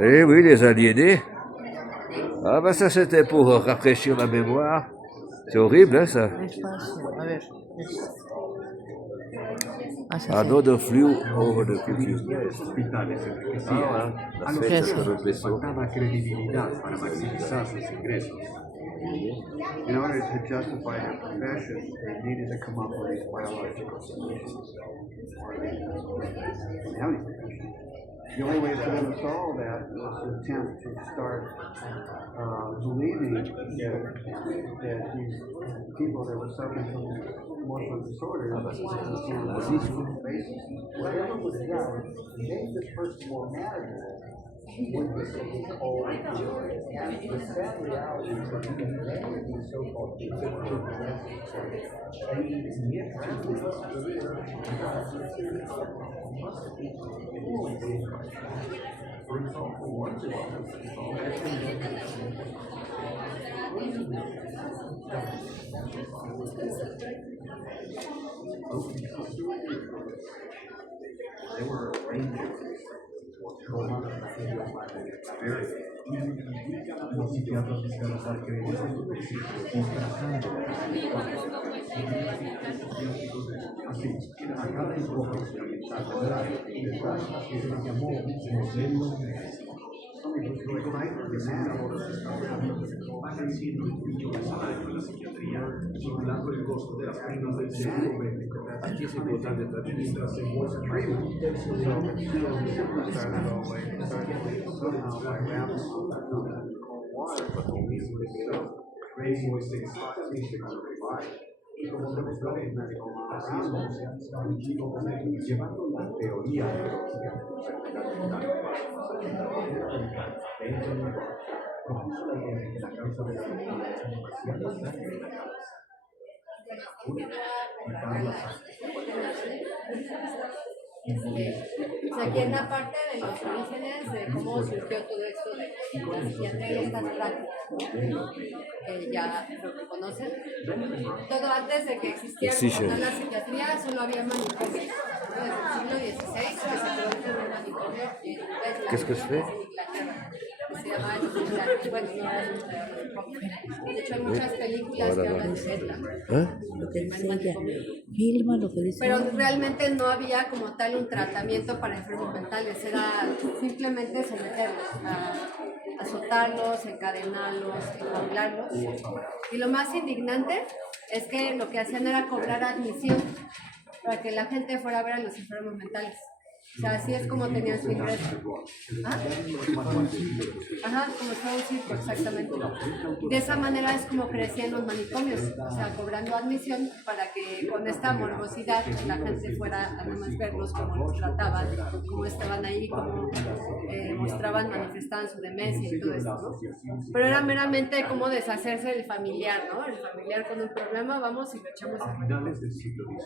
Eh oui, les aliénés. Ah bah ça c'était pour rafraîchir la mémoire. C'est horrible, hein, ça. Despacio, a ver. Another flew over the cuckoo's nest. Hospitales enriquecían Ah, a los Gracias. ciudadanos les faltaba credibilidad para maximizar sus ingresos. In order to justify their profession, they needed to come up with these biological solutions. The only way for them to solve that was to attempt to start believing that these people that were suffering from emotional disorders on a peaceful basis, whatever was done to make this person more manageable would be something called the sad reality is that many of these so-called there were a range of los psiquiatras buscaron dar creencias así, a cada enfoque experimental que se le llamó modelo pagan 100 millones al año en la psiquiatría, doblando el costo de las primas del seguro médico. Aquí es importante administrarse bolsa un tercio de la y como profesores médicos, llevando la teoría de la causa de Aquí en la parte de los orígenes de cómo surgió todo esto de la psiquiatría y estas prácticas, ¿no? Que ya lo conocen. Todo antes de que existiera la psiquiatría, solo había manicomios. Desde el siglo XVI que se produjo un manicomio en Inglaterra. ¿Qué es que se ve? Se llama bueno, no, de hecho hay muchas películas que hablan de Setla. Lo que dice ella, filma lo que dice. Pero realmente no había como tal un tratamiento para enfermos mentales, era simplemente someterlos, a azotarlos, encadenarlos, estrangularlos. Y lo más indignante es que lo que hacían era cobrar admisión para que la gente fuera a ver a los enfermos mentales. O sea, así es como tenían su ingreso. ¿Ah? Ajá, como todo un circo, exactamente. De esa manera es como crecían los manicomios, o sea, cobrando admisión para que con esta morbosidad la gente fuera a nada más verlos, cómo los trataban, cómo estaban ahí, cómo mostraban, manifestaban su demencia y todo esto, ¿no? Pero era meramente como deshacerse del familiar, ¿no? El familiar con un problema, vamos y lo echamos a manos.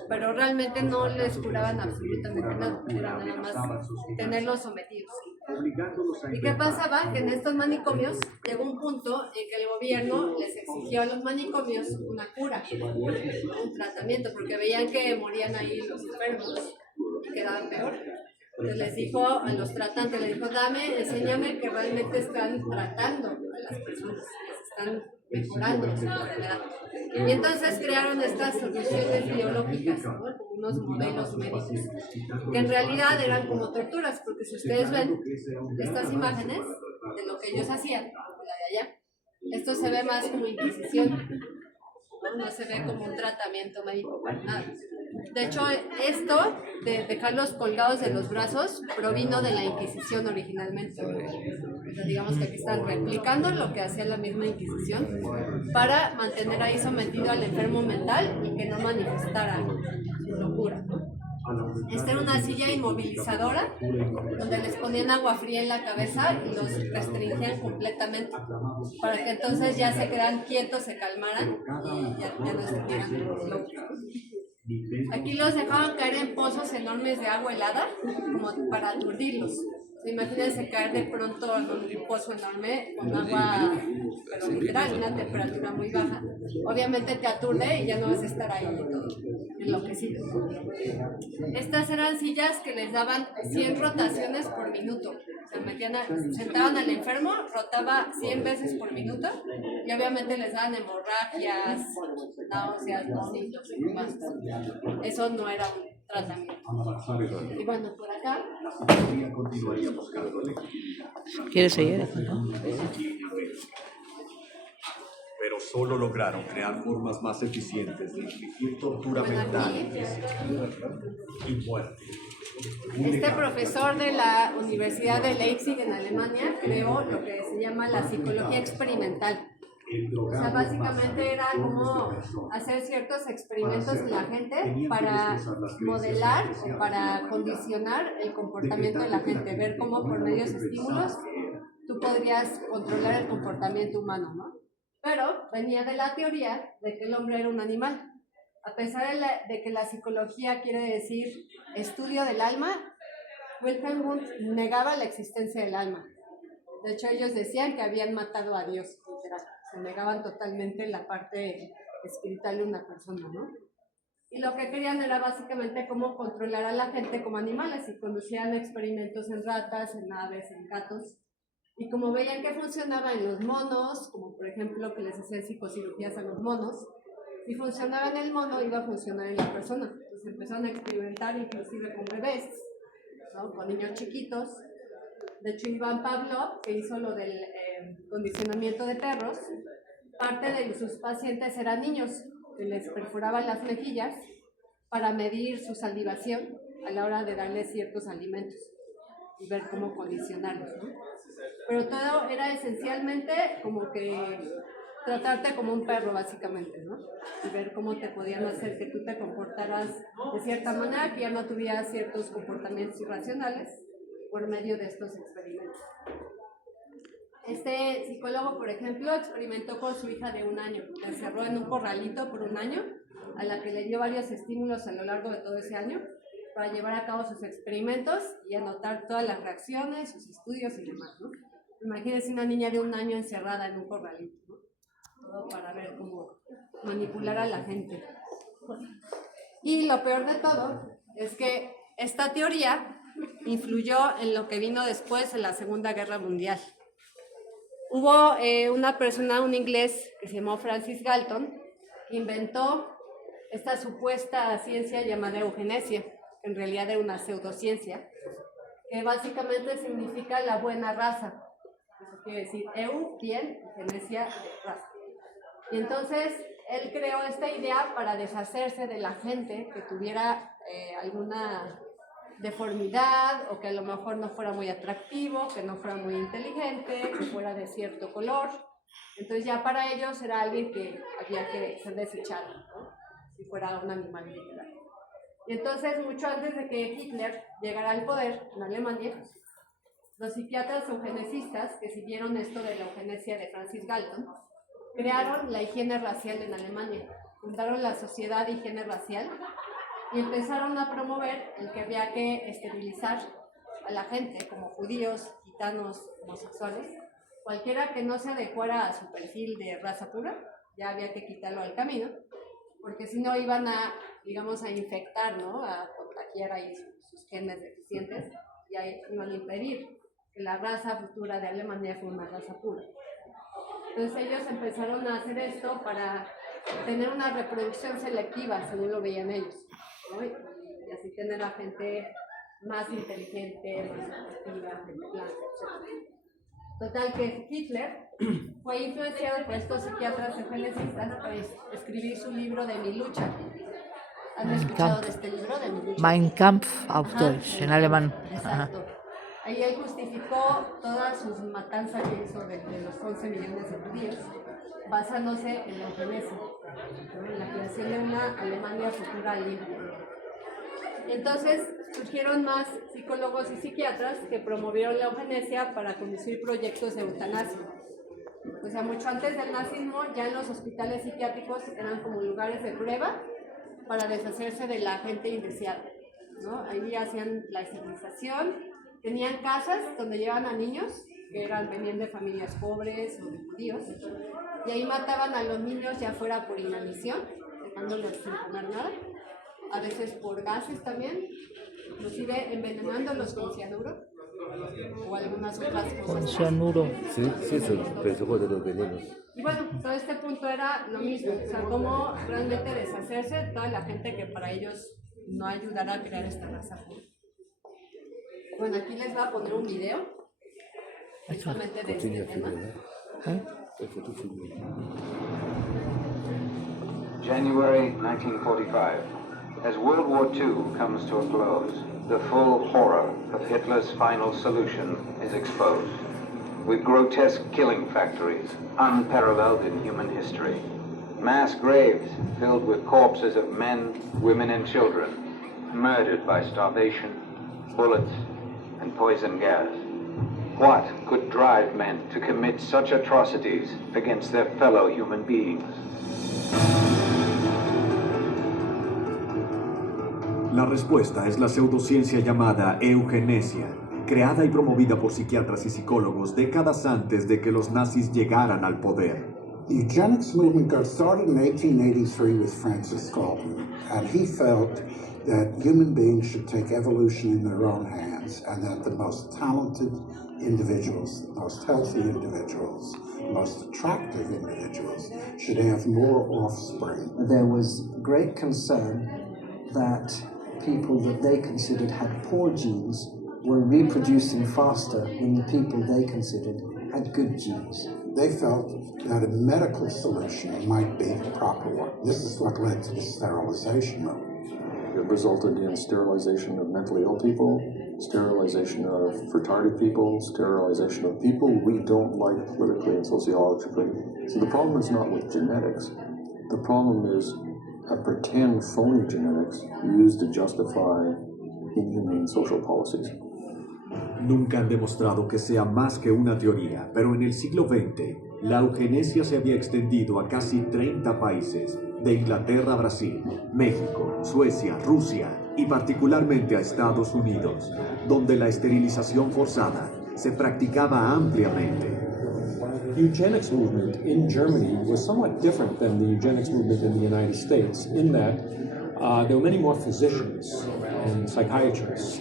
Pero realmente no les curaban absolutamente nada, era nada más tenerlos sometidos. ¿Y qué pasaba? Que en estos manicomios llegó un punto en que el gobierno les exigió a los manicomios una cura, un tratamiento, porque veían que morían ahí los enfermos y quedaban peor. Entonces les dijo a los tratantes, les dijo, enséñame que realmente están tratando a las personas, que están mejorando su enfermedad. Y entonces crearon estas soluciones biológicas, ¿no? Como unos modelos médicos, que en realidad eran como torturas, porque si ustedes ven estas imágenes de lo que ellos hacían, la de allá, esto se ve más como inquisición, no se ve como un tratamiento médico para nada. De hecho, esto de dejarlos colgados de los brazos provino de la Inquisición originalmente. Entonces, digamos que aquí están replicando lo que hacía la misma Inquisición para mantener ahí sometido al enfermo mental y que no manifestara su locura. Esta era una silla inmovilizadora donde les ponían agua fría en la cabeza y los restringían completamente para que entonces ya se quedaran quietos, se calmaran y ya no estuvieran locos. Aquí los dejaban caer en pozos enormes de agua helada como para aturdirlos. Imagínense caer de pronto en un pozo enorme con agua, pero literal, una temperatura muy baja. Obviamente te aturde y ya no vas a estar ahí enloquecido. Estas eran sillas que les daban 100 rotaciones por minuto. O sea, sentaban al enfermo, rotaba 100 veces por minuto y obviamente les daban hemorragias, náuseas, vómitos y demás. Eso no era un tratamiento. Y bueno, por acá. ¿Quieres seguir? ¿No? Pero solo lograron crear formas más eficientes de infligir tortura mental y muerte. Este profesor de la Universidad de Leipzig en Alemania creó lo que se llama la psicología experimental. O sea, básicamente era como hacer ciertos experimentos en la gente para modelar o para condicionar el comportamiento de la gente, ver cómo por medios estímulos tú podrías controlar el comportamiento humano, ¿no? Pero venía de la teoría de que el hombre era un animal. A pesar de que la psicología quiere decir estudio del alma, Wilhelm Wundt negaba la existencia del alma. De hecho, ellos decían que habían matado a Dios, literal. Se negaban totalmente la parte espiritual de una persona, ¿no? Y lo que querían era básicamente cómo controlar a la gente como animales y conducían experimentos en ratas, en aves, en gatos. Y como veían que funcionaba en los monos, como por ejemplo que les hacían psicocirugías a los monos, si funcionaba en el mono, iba a funcionar en la persona. Entonces empezaron a experimentar inclusive con bebés, ¿no? Con niños chiquitos. De hecho, Iván Pavlov, que hizo lo del condicionamiento de perros, parte de sus pacientes eran niños que les perforaban las mejillas para medir su salivación a la hora de darles ciertos alimentos y ver cómo condicionarlos, ¿no? Pero todo era esencialmente como que tratarte como un perro, básicamente, ¿no? Y ver cómo te podían hacer que tú te comportaras de cierta manera, que ya no tuvieras ciertos comportamientos irracionales por medio de estos experimentos. Este psicólogo, por ejemplo, experimentó con su hija de 1 año. La encerró en un corralito por 1 año, a la que le dio varios estímulos a lo largo de todo ese año para llevar a cabo sus experimentos y anotar todas las reacciones, sus estudios y demás, ¿no? Imagínense una niña de 1 año encerrada en un corralito, ¿no? Todo para ver cómo manipular a la gente. Y lo peor de todo es que esta teoría influyó en lo que vino después en la Segunda Guerra Mundial. Hubo una persona, un inglés que se llamó Francis Galton, que inventó esta supuesta ciencia llamada eugenesia, que en realidad era una pseudociencia, que básicamente significa la buena raza. Eso quiere decir bien, eugenesia, raza. Y entonces él creó esta idea para deshacerse de la gente que tuviera alguna deformidad o que a lo mejor no fuera muy atractivo, que no fuera muy inteligente, que fuera de cierto color. Entonces ya para ellos era alguien que había que ser desechado, ¿no? Si fuera un animal literal. Y entonces mucho antes de que Hitler llegara al poder en Alemania, los psiquiatras eugenesistas que siguieron esto de la eugenesia de Francis Galton crearon la higiene racial en Alemania, fundaron la Sociedad de Higiene Racial y empezaron a promover el que había que esterilizar a la gente, como judíos, gitanos, homosexuales. Cualquiera que no se adecuara a su perfil de raza pura, ya había que quitarlo al camino, porque si no iban a, digamos, a infectar, ¿no? A contagiar ahí sus genes deficientes y ahí iban a impedir que la raza futura de Alemania fuera una raza pura. Entonces ellos empezaron a hacer esto para tener una reproducción selectiva, según lo veían ellos, ¿no? Y así tener a gente más inteligente, más atractiva, de blanca, etc. Total que Hitler fue influenciado por estos psiquiatras eugenesistas para escribir su libro de Mi lucha. ¿Han escuchado de este libro de Mi lucha? Mein Kampf auf Deutsch, en alemán. Exacto. Ahí él justificó todas sus matanzas que hizo de los 11 millones de judíos, basándose en la eugenesia, ¿no? En la creación de una Alemania futura libre. Entonces surgieron más psicólogos y psiquiatras que promovieron la eugenesia para conducir proyectos de eutanasia. O sea, mucho antes del nazismo, ya en los hospitales psiquiátricos eran como lugares de prueba para deshacerse de la gente indeseada, ¿no? Ahí hacían la esterilización tenían casas donde llevaban a niños que venían de familias pobres o de judíos, y ahí mataban a los niños ya fuera por inanición, dejándolos sin comer nada, a veces por gases también, inclusive envenenándolos con cianuro o algunas otras Con cosas. cianuro. Sí, sí, son de los venenos. Y bueno, todo este punto era lo mismo, o sea, cómo realmente deshacerse de toda la gente que para ellos no ayudará a crear esta raza. Bueno, aquí les voy a poner un video, precisamente de este tema. January 1945. As World War II comes to a close, the full horror of Hitler's final solution is exposed, with grotesque killing factories unparalleled in human history, mass graves filled with corpses of men, women, and children, murdered by starvation, bullets, and poison gas. What could drive men to commit such atrocities against their fellow human beings? La respuesta es la pseudociencia llamada eugenesia, creada y promovida por psiquiatras y psicólogos décadas antes de que los nazis llegaran al poder. The eugenics movement got started in 1883 with Francis Galton, and he felt that human beings should take evolution in their own hands, and that the most talented individuals, the most healthy individuals, the most attractive individuals should have more offspring. There was great concern that people that they considered had poor genes were reproducing faster than the people they considered had good genes. They felt that a medical solution might be the proper one. This is what led to the sterilization movement. It resulted in sterilization of mentally ill people, sterilization of retarded people, sterilization of people we don't like politically and sociologically. So the problem is not with genetics. The problem is a pretend phony genetics used to justify inhumane social policies. Nunca han demostrado que sea más que una teoría, pero en el siglo XX, la eugenesia se había extendido a casi 30 países, de Inglaterra a Brasil, México, Suecia, Rusia y particularmente a Estados Unidos, donde la esterilización forzada se practicaba ampliamente. The eugenics movement in Germany was somewhat different than the eugenics movement in the United States in that there were many more physicians and psychiatrists.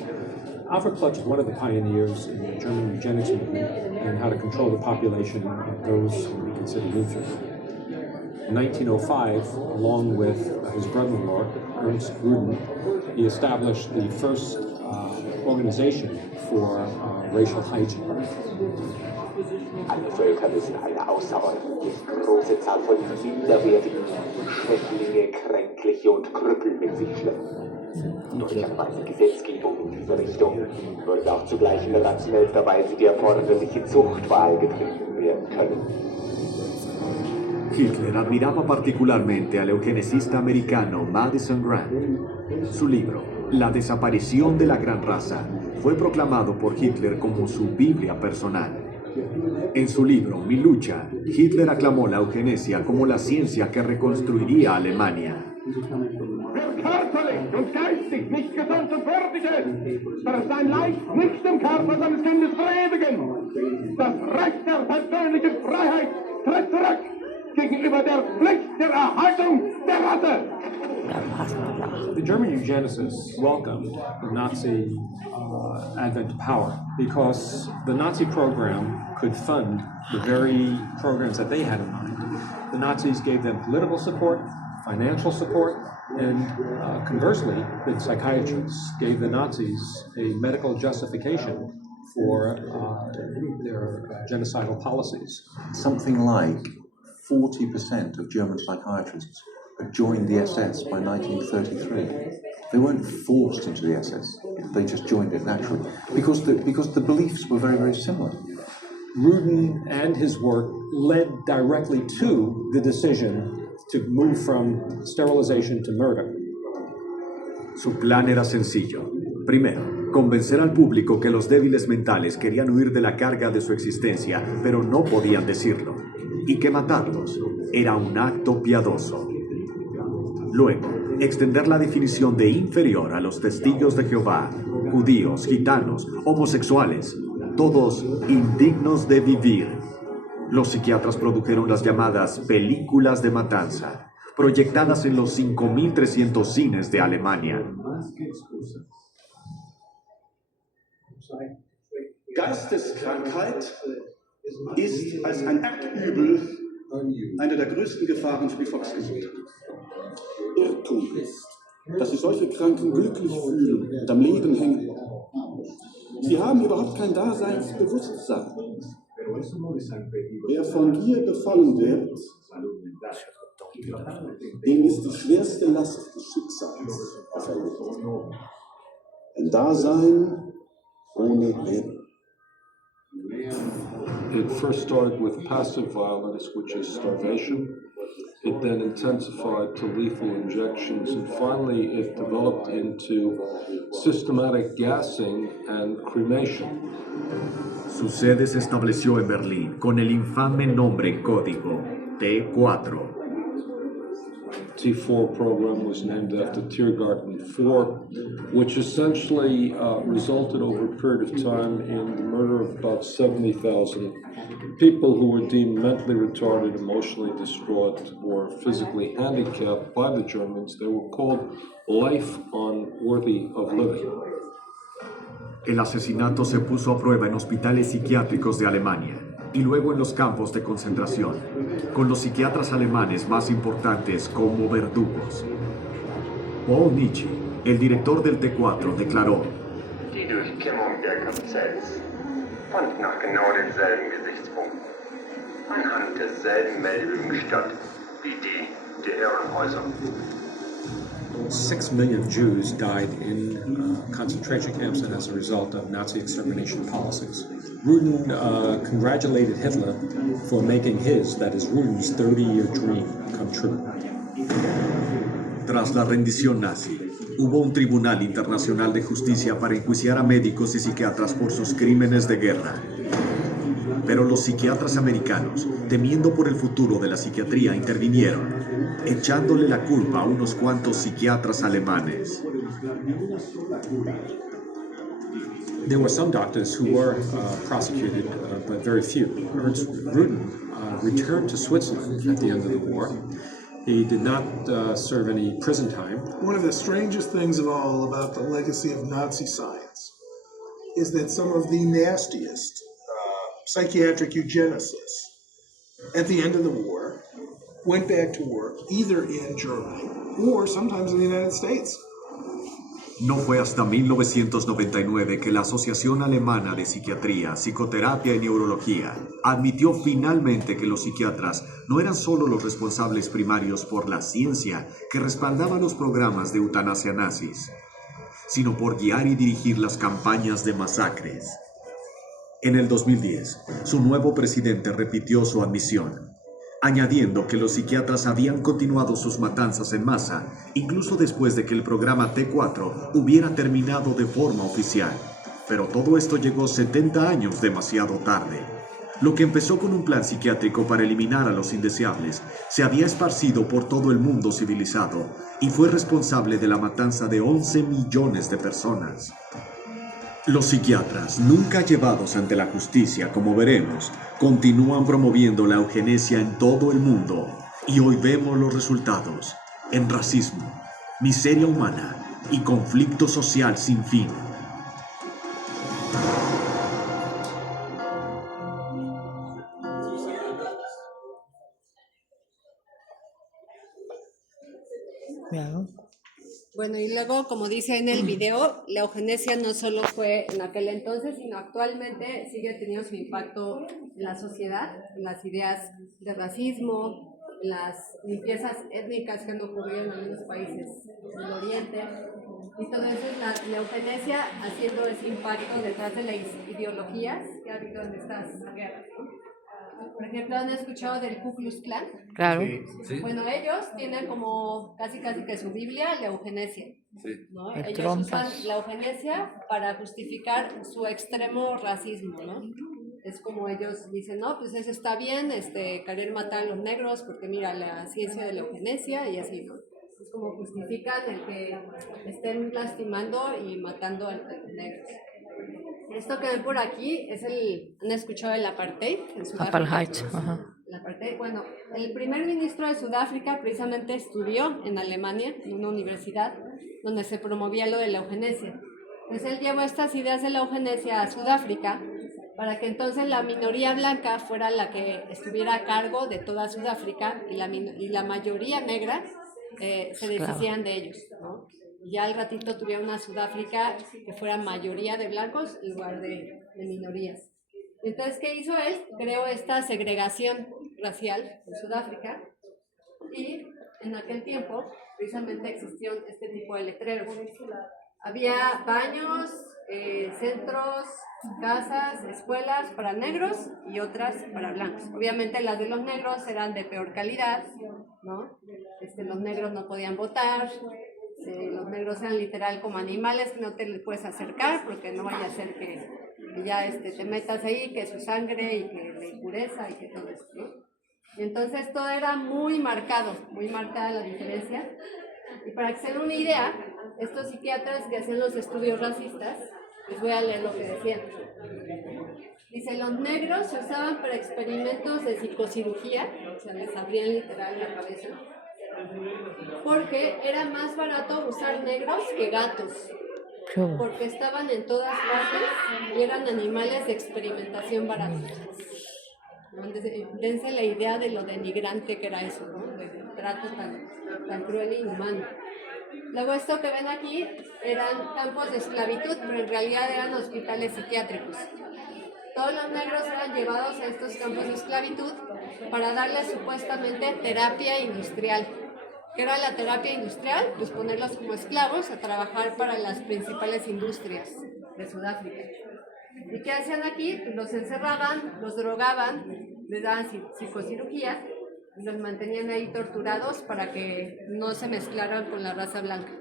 Alfred Klutch is one of the pioneers in the German eugenics movement and how to control the population of those who we consider losers. In 1905, along with his brother-in-law, Ernst Gruden, he established the first organization for racial hygiene. Alle Völker müssen eine außerordentlich große Zahl von minderwertigen, Schwächlinge, Kränkliche und Krüppel mit sich schleppen. Durch eine Gesetzgebung in dieser Richtung würde auch zugleich in rationellster Weise die erforderliche Zuchtwahl getrieben werden können. Hitler admiraba particularmente al eugenicista americano Madison Grant. Su libro, La desaparición de la gran raza, fue proclamado por Hitler como su Biblia personal. En su libro, Mi lucha, Hitler aclamó la eugenesia como la ciencia que reconstruiría Alemania. Wer körperlich und geistig nicht gesund und fertig ist, der sein Leib nicht im Körper seines Kindes verewigen. Das Recht der persönlichen Freiheit tritt zurück gegenüber der Pflicht der Erhaltung der Rasse. The German eugenicists welcomed the Nazi advent to power because the Nazi program could fund the very programs that they had in mind. The Nazis gave them political support, financial support, and conversely, the psychiatrists gave the Nazis a medical justification for their genocidal policies. Something like 40% of German psychiatrists had joined the SS by 1933. They weren't forced into the SS, they just joined it naturally, because the beliefs were very, very similar. Gruden and his work led directly to the decision to move from sterilization to murder. Su plan era sencillo. Primero, convencer al público que los débiles mentales querían huir de la carga de su existencia, pero no podían decirlo, y que matarlos era un acto piadoso. Luego, extender la definición de inferior a los testigos de Jehová, judíos, gitanos, homosexuales, todos indignos de vivir. Los psiquiatras produjeron las llamadas películas de matanza, proyectadas en los 5.300 cines de Alemania. Geisteskrankheit ist als ein Erdübel eine der größten Gefahren für die Volksgesundheit. Irrtum ist, dass sich solche Kranken glücklich fühlen und am Leben hängen. Sie haben überhaupt kein Daseinsbewusstsein. Wer von Gier befallen wird, dem ist die schwerste Last des Schicksals auferlegt. Ein Dasein ohne Leben. It first started with passive violence, which is starvation. It then intensified to lethal injections, and finally it developed into systematic gassing and cremation. Su sede se estableció en Berlín con el infame nombre código T4. T4 program was named after Tiergarten 4, which essentially resulted over a period of time in the murder of about 70,000 people who were deemed mentally retarded, emotionally distraught, or physically handicapped by the Germans. They were called life unworthy of living. El asesinato se puso a prueba en hospitales psiquiátricos de Alemania y luego en los campos de concentración, con los psiquiatras alemanes más importantes como verdugos. Paul Nietzsche, el director del T4, declaró: Die Durchkämmung der KZs fand nach genau denselben Gesichtspunkten, anhand derselben Meldungen statt wie die der Herrenhäuser. 6 million Jews died in concentration camps and as a result of Nazi extermination policies. Rudin congratulated Hitler for making his, that is Rudin's, 30-year dream come true. Tras la rendición nazi, hubo un tribunal internacional de justicia para enjuiciar a médicos y psiquiatras por sus crímenes de guerra. Pero los psiquiatras americanos, temiendo por el futuro de la psiquiatría, intervinieron, echándole la culpa a unos cuantos psiquiatras alemanes. There were some doctors who were prosecuted, but very few. Ernst Rudin returned to Switzerland at the end of the war. He did not serve any prison time. One of the strangest things of all about the legacy of Nazi science is that some of the nastiest psychiatric eugenicists at the end of the war went back to work either in Germany or sometimes in the United States. No fue hasta 1999 que la Asociación Alemana de Psiquiatría, Psicoterapia y Neurología admitió finalmente que los psiquiatras no eran solo los responsables primarios por la ciencia que respaldaba los programas de eutanasia nazis, sino por guiar y dirigir las campañas de masacres. En el 2010, su nuevo presidente repitió su admisión, añadiendo que los psiquiatras habían continuado sus matanzas en masa, incluso después de que el programa T4 hubiera terminado de forma oficial. Pero todo esto llegó 70 años demasiado tarde. Lo que empezó con un plan psiquiátrico para eliminar a los indeseables se había esparcido por todo el mundo civilizado y fue responsable de la matanza de 11 millones de personas. Los psiquiatras, nunca llevados ante la justicia, como veremos, continúan promoviendo la eugenesia en todo el mundo. Y hoy vemos los resultados en racismo, miseria humana y conflicto social sin fin. Bueno, y luego, como dice en el video, la eugenesia no solo fue en aquel entonces, sino actualmente sigue teniendo su impacto en la sociedad, en las ideas de racismo, en las limpiezas étnicas que han ocurrido en algunos países del Oriente. Y todo eso es la eugenesia haciendo ese impacto detrás de las ideologías que ha habido en estas guerras, ¿no? Por ejemplo, ¿han escuchado del Ku Klux Klan? Claro. Sí. Bueno, ellos tienen como casi que su Biblia la eugenesia, ¿no? El Ellos trompas. usan la eugenesia para justificar su extremo racismo, ¿no? Es como ellos dicen, no, pues eso está bien, querer matar a los negros porque mira la ciencia de la eugenesia y así, ¿no? Es como justifican el que estén lastimando y matando a los negros. Esto que ven por aquí es ¿han escuchado el apartheid en Sudáfrica? Apartheid, ajá. El apartheid, bueno, el primer ministro de Sudáfrica precisamente estudió en Alemania, en una universidad, donde se promovía lo de la eugenesia. Entonces él llevó estas ideas de la eugenesia a Sudáfrica para que entonces la minoría blanca fuera la que estuviera a cargo de toda Sudáfrica y la mayoría negra se deshicieran de ellos, ¿no? Y ya al ratito tuviera una Sudáfrica que fuera mayoría de blancos en lugar de minorías. Entonces, ¿qué hizo él? Creó esta segregación racial en Sudáfrica y en aquel tiempo precisamente existió este tipo de letreros. Había baños, centros, casas, escuelas para negros y otras para blancos. Obviamente las de los negros eran de peor calidad, ¿no? Los negros no podían votar, los negros eran literal como animales que no te les puedes acercar porque no vaya a ser que ya te metas ahí, que su sangre y que la impureza y que todo esto, ¿no? Y entonces todo era muy marcado, muy marcada la diferencia. Y para que se den una idea, estos psiquiatras que hacían los estudios racistas, les voy a leer lo que decían. Dice, los negros se usaban para experimentos de psicocirugía, o sea, les abrían literal la cabeza, porque era más barato usar negros que gatos, porque estaban en todas partes y eran animales de experimentación baratos. Dense la idea de lo denigrante que era eso, ¿no? Del trato tan cruel e inhumano. Luego esto que ven aquí eran campos de esclavitud, pero en realidad eran hospitales psiquiátricos. Todos los negros eran llevados a estos campos de esclavitud para darles supuestamente terapia industrial. ¿Qué era la terapia industrial? Pues ponerlos como esclavos a trabajar para las principales industrias de Sudáfrica. ¿Y qué hacían aquí? Los encerraban, los drogaban, les daban psicocirugías y los mantenían ahí torturados para que no se mezclaran con la raza blanca.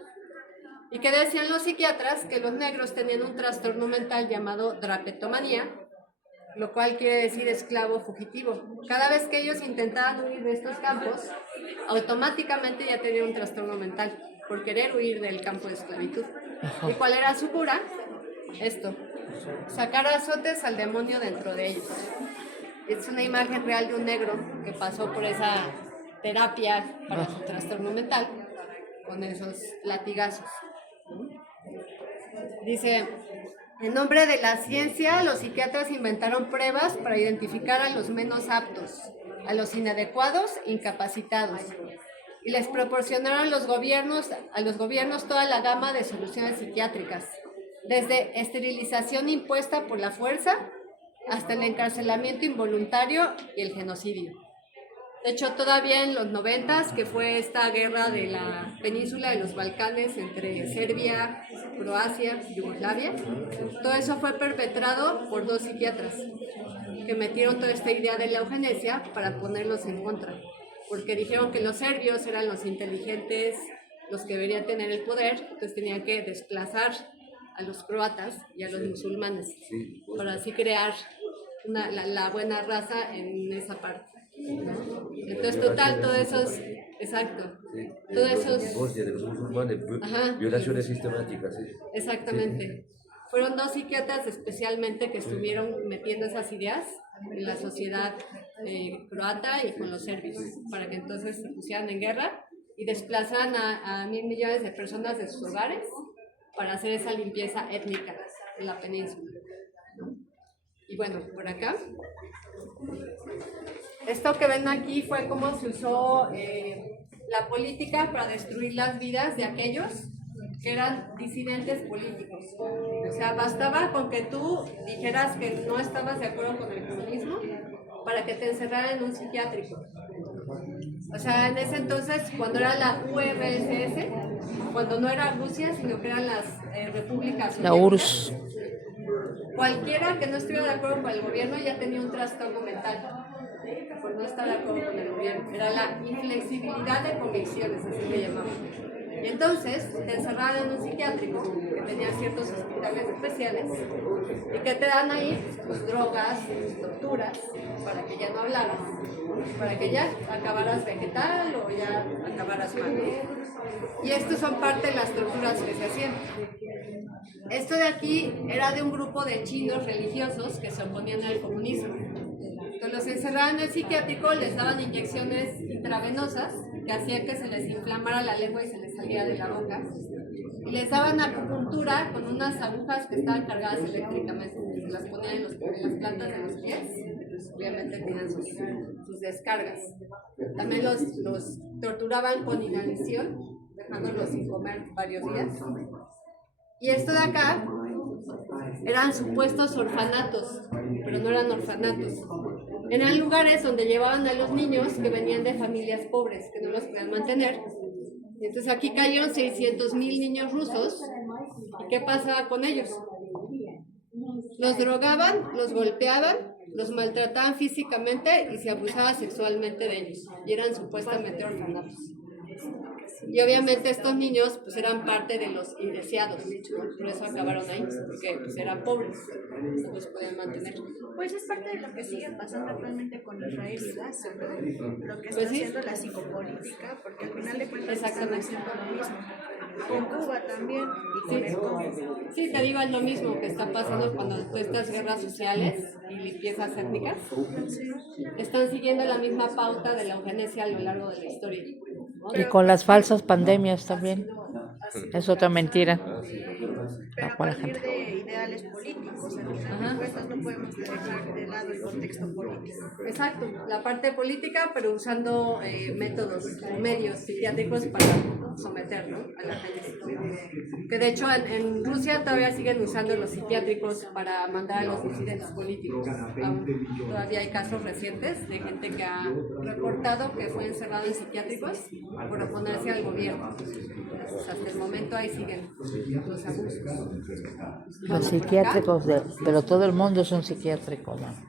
¿Y qué decían los psiquiatras? Que los negros tenían un trastorno mental llamado drapetomanía, lo cual quiere decir esclavo fugitivo. Cada vez que ellos intentaban huir de estos campos, automáticamente ya tenían un trastorno mental por querer huir del campo de esclavitud. ¿Y cuál era su cura? Esto, sacar a azotes al demonio dentro de ellos. Es una imagen real de un negro que pasó por esa terapia para su trastorno mental con esos latigazos. Dice, en nombre de la ciencia, los psiquiatras inventaron pruebas para identificar a los menos aptos, a los inadecuados, incapacitados, y les proporcionaron a los gobiernos toda la gama de soluciones psiquiátricas, desde esterilización impuesta por la fuerza hasta el encarcelamiento involuntario y el genocidio. De hecho, todavía en los 90s, que fue esta guerra de la península de los Balcanes entre Serbia, Croacia y Yugoslavia, todo eso fue perpetrado por dos psiquiatras que metieron toda esta idea de la eugenesia para ponerlos en contra, porque dijeron que los serbios eran los inteligentes, los que deberían tener el poder, entonces tenían que desplazar a los croatas y a los musulmanes para así crear la buena raza en esa parte, ¿no? Entonces, total, todos esos, exacto, todos esos, violaciones sistemáticas, sí. Exactamente. Fueron dos psiquiatras especialmente que estuvieron metiendo esas ideas en la sociedad croata y con los serbios, para que entonces se pusieran en guerra y desplazaran a 1.000 millones de personas de sus hogares para hacer esa limpieza étnica en la península, ¿no? Y bueno, por acá, esto que ven aquí fue cómo se usó la política para destruir las vidas de aquellos que eran disidentes políticos. O sea, bastaba con que tú dijeras que no estabas de acuerdo con el comunismo para que te encerraran en un psiquiátrico. O sea, en ese entonces, cuando era la URSS, cuando no era Rusia, sino que eran las repúblicas. La URSS. Cualquiera que no estuviera de acuerdo con el gobierno ya tenía un trastorno mental por no estar de acuerdo con el gobierno. Era la inflexibilidad de convicciones, así le llamaban. Y entonces te encerraban en un psiquiátrico que tenía ciertos hospitales especiales y que te dan ahí pues, drogas, torturas, para que ya no hablaras, para que ya acabaras vegetal o ya acabaras mal. Y estos son parte de las torturas que se hacían. Esto de aquí era de un grupo de chinos religiosos que se oponían al comunismo. Entonces los encerraban en el psiquiátrico, les daban inyecciones intravenosas que hacían que se les inflamara la lengua y se les saliera de la boca. Y les daban acupuntura con unas agujas que estaban cargadas eléctricamente. Se las ponían en las plantas de los pies. Obviamente tenían sus descargas. También los torturaban con inanición, dejándolos sin comer varios días. Y esto de acá eran supuestos orfanatos, pero no eran orfanatos. Eran lugares donde llevaban a los niños que venían de familias pobres, que no los podían mantener. Y entonces aquí cayeron 600,000 niños rusos. ¿Y qué pasaba con ellos? Los drogaban, los golpeaban, los maltrataban físicamente y se abusaba sexualmente de ellos. Y eran supuestamente orfanatos. Y obviamente estos niños pues eran parte de los indeseados, ¿no? Por eso acabaron ahí, porque pues, eran pobres, no los podían mantener. Pues es parte de lo que sigue pasando actualmente con Israel y Gaza, ¿no? Lo que está Pues sí. haciendo la psicopolítica, porque al final de cuentas están Exactamente. haciendo lo mismo. Con Cuba también y con el COVID. Sí, te digo, es lo mismo que está pasando cuando todas estas guerras sociales y limpiezas étnicas están siguiendo la misma pauta de la eugenesia a lo largo de la historia. ¿no? Y con las falsas pandemias también. Es otra mentira. Pero a partir de ideales políticos, al final de cuentas no podemos dejar de lado el contexto político. Exacto, la parte política, pero usando métodos o medios psiquiátricos para someter, ¿no? a la gente. Que de hecho en Rusia todavía siguen usando los psiquiátricos para mandar a los disidentes políticos. Todavía hay casos recientes de gente que ha reportado que fue encerrada en psiquiátricos por oponerse al gobierno. Entonces, hasta el momento ahí siguen los abusos. Los psiquiátricos, pero todo el mundo es un psiquiátrico, ¿no?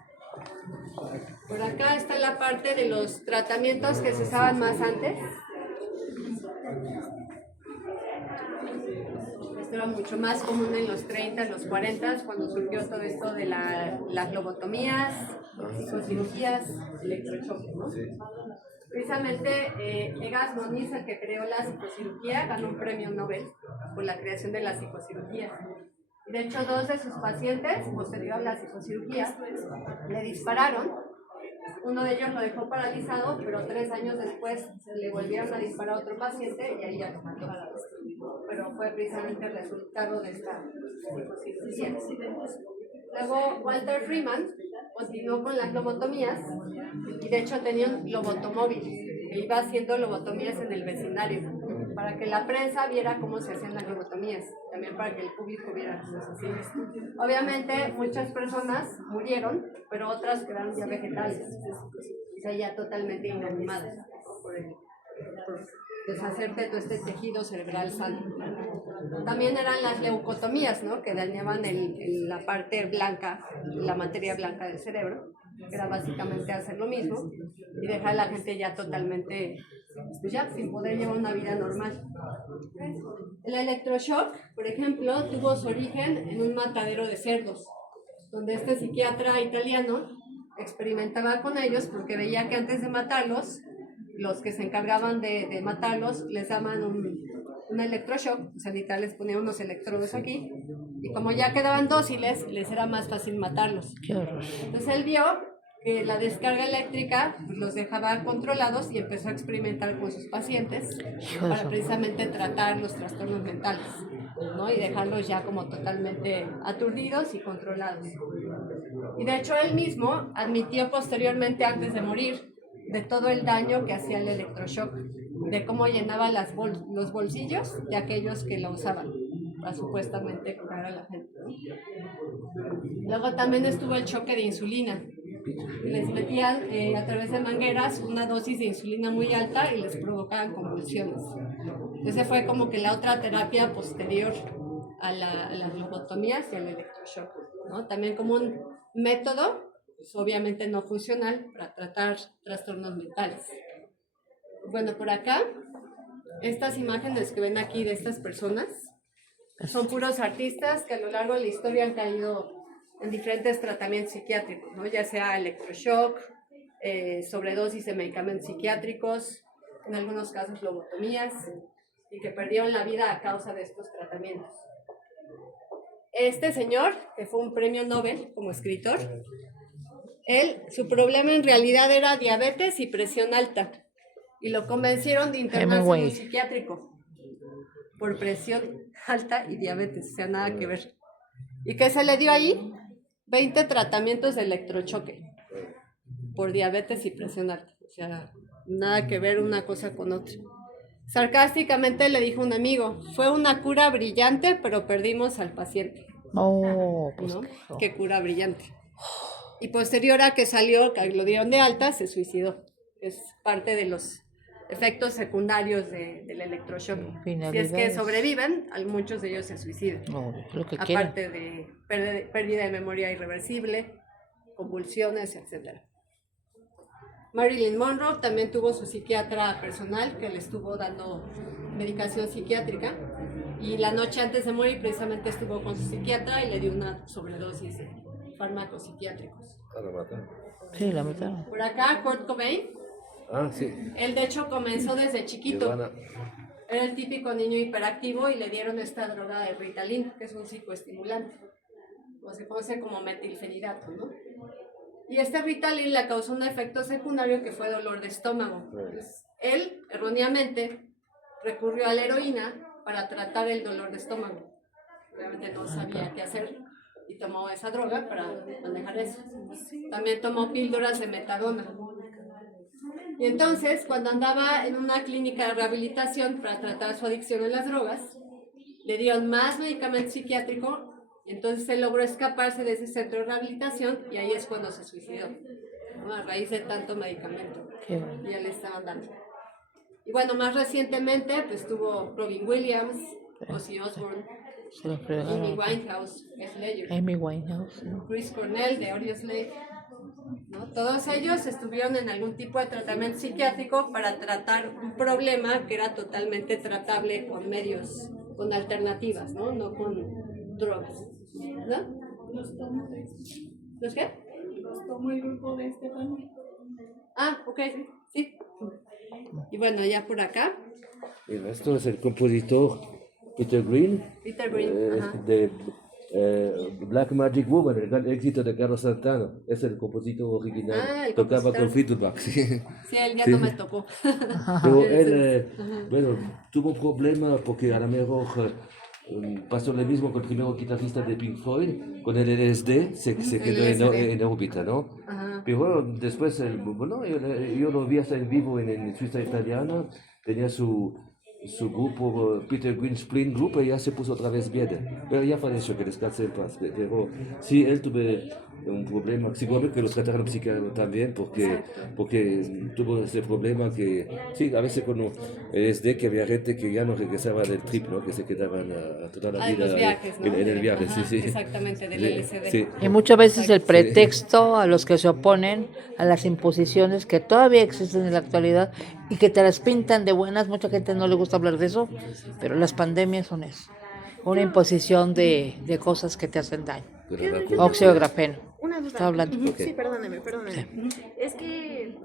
Por acá está la parte de los tratamientos que se usaban más antes. Esto era mucho más común en los 30, en los 40, cuando surgió todo esto de las lobotomías, psicocirugías, electrochoque, ¿no? Precisamente Egas Moniz, el que creó la psicocirugía, ganó un premio Nobel por la creación de la psicocirugía. Y de hecho, 2 de sus pacientes, posterior a la psicocirugía, le dispararon. Uno de ellos lo dejó paralizado, pero 3 años después le volvieron a disparar a otro paciente y ahí ya lo mató. Pero fue precisamente el resultado de esta psicocirugía. Luego Walter Freeman continuó con las lobotomías y de hecho tenía un lobotomóvil que iba haciendo lobotomías en el vecindario para que la prensa viera cómo se hacían las lobotomías, también para que el público viera cómo se hacían. Obviamente muchas personas murieron, pero otras quedaron ya vegetales, o sea, ya totalmente inanimadas por deshacerte todo este tejido cerebral sano. También eran las leucotomías, ¿no? Que dañaban la parte blanca, la materia blanca del cerebro, que era básicamente hacer lo mismo y dejar a la gente ya totalmente, pues ya sin poder llevar una vida normal. El electroshock, por ejemplo, tuvo su origen en un matadero de cerdos, donde este psiquiatra italiano experimentaba con ellos porque veía que antes de matarlos, los que se encargaban de matarlos les daban un electroshock, o sea, literal les ponían unos electrodos aquí, y como ya quedaban dóciles, les era más fácil matarlos. Entonces él vio que la descarga eléctrica pues, los dejaba controlados y empezó a experimentar con sus pacientes para precisamente tratar los trastornos mentales, ¿no? Y dejarlos ya como totalmente aturdidos y controlados. Y de hecho él mismo admitió posteriormente, antes de morir, de todo el daño que hacía el electroshock, de cómo llenaba los bolsillos de aquellos que lo usaban para supuestamente curar a la gente, ¿no? Luego también estuvo el choque de insulina. Les metían a través de mangueras una dosis de insulina muy alta y les provocaban convulsiones. Esa fue como que la otra terapia posterior a las lobotomías y al electroshock, ¿no? También como un método, pues obviamente no funcional, para tratar trastornos mentales. Bueno, por acá Estas imágenes que ven aquí de estas personas son puros artistas que a lo largo de la historia han caído en diferentes tratamientos psiquiátricos, ¿no? Ya sea electroshock, sobredosis de medicamentos psiquiátricos, en algunos casos lobotomías, y que perdieron la vida a causa de estos tratamientos. Este señor, que fue un premio Nobel como escritor, su problema en realidad era diabetes y presión alta, y lo convencieron de internarse en un psiquiátrico por presión alta y diabetes, o sea, nada que ver. ¿Y qué se le dio ahí? 20 tratamientos de electrochoque por diabetes y presión alta, o sea, nada que ver una cosa con otra. Sarcásticamente le dijo un amigo, fue una cura brillante, pero perdimos al paciente. Oh, pues ¿no? Qué cura brillante. Y posterior a que salió, que lo dieron de alta, se suicidó. Es parte de los efectos secundarios del electroshock. Si es que sobreviven, muchos de ellos se suicidan. Aparte de pérdida de memoria irreversible, convulsiones, etc. Marilyn Monroe también tuvo su psiquiatra personal que le estuvo dando medicación psiquiátrica, y la noche antes de morir precisamente estuvo con su psiquiatra y le dio una sobredosis de fármacos psiquiátricos. ¿La mataron? Sí, la mataron. Por acá, Kurt Cobain. Ah, sí. Él de hecho comenzó desde chiquito. Era el típico niño hiperactivo y le dieron esta droga de Ritalin, que es un psicoestimulante. O se conoce como metilfenidato, ¿no? Y este Ritalin le causó un efecto secundario que fue dolor de estómago. Entonces, él, erróneamente, recurrió a la heroína para tratar el dolor de estómago. Realmente no sabía qué hacer y tomó esa droga para manejar eso. También tomó píldoras de metadona. Y entonces, cuando andaba en una clínica de rehabilitación para tratar su adicción a las drogas, le dieron más medicamento psiquiátrico. Entonces él logró escaparse de ese centro de rehabilitación y ahí es cuando se suicidó, ¿no? A raíz de tanto medicamento que ya le estaban dando. Y bueno, más recientemente pues tuvo Robin Williams, Ozzy Osbourne, Amy Winehouse, Amy Winehouse, Chris Cornell de Audioslave, ¿no? Todos ellos estuvieron en algún tipo de tratamiento psiquiátrico para tratar un problema que era totalmente tratable con medios, con alternativas, no con drogas. ¿No? ¿Los qué? Los tomó el grupo de Estefano. Ah, ok, sí. Y bueno, ya por acá. Esto es el compositor Peter Green. Peter Green, de Black Magic Woman, el gran éxito de Carlos Santana. Es el compositor original. El tocaba compositor. con Fleetwood Mac. Sí, él ya no me tocó. Pero él, bueno, tuvo un problema porque a lo mejor pasó lo mismo con el primer guitarrista de Pink Floyd, con el LSD, se quedó en órbita, ¿no? Pero después, bueno, yo lo vi hasta en vivo en Suiza italiana, tenía su grupo, Peter Green Spleen Group, y ya se puso otra vez bien, pero ya falleció, que descanse en paz. Pero sí, él tuvo un problema, seguramente que lo trataron psiquiatra también, porque tuvo ese problema que, sí, a veces con el LSD, que había gente que ya no regresaba del trip, ¿no? Que se quedaban toda la vida los viajes, ¿no? en el viaje, sí. Exactamente, del LSD. Sí. Y muchas veces el pretexto a los que se oponen a las imposiciones que todavía existen en la actualidad y que te las pintan de buenas, mucha gente no le gusta hablar de eso, pero las pandemias son eso, una imposición de cosas que te hacen daño. Óxido de grafeno. Una duda. Está hablando. Sí, perdóneme. Es que,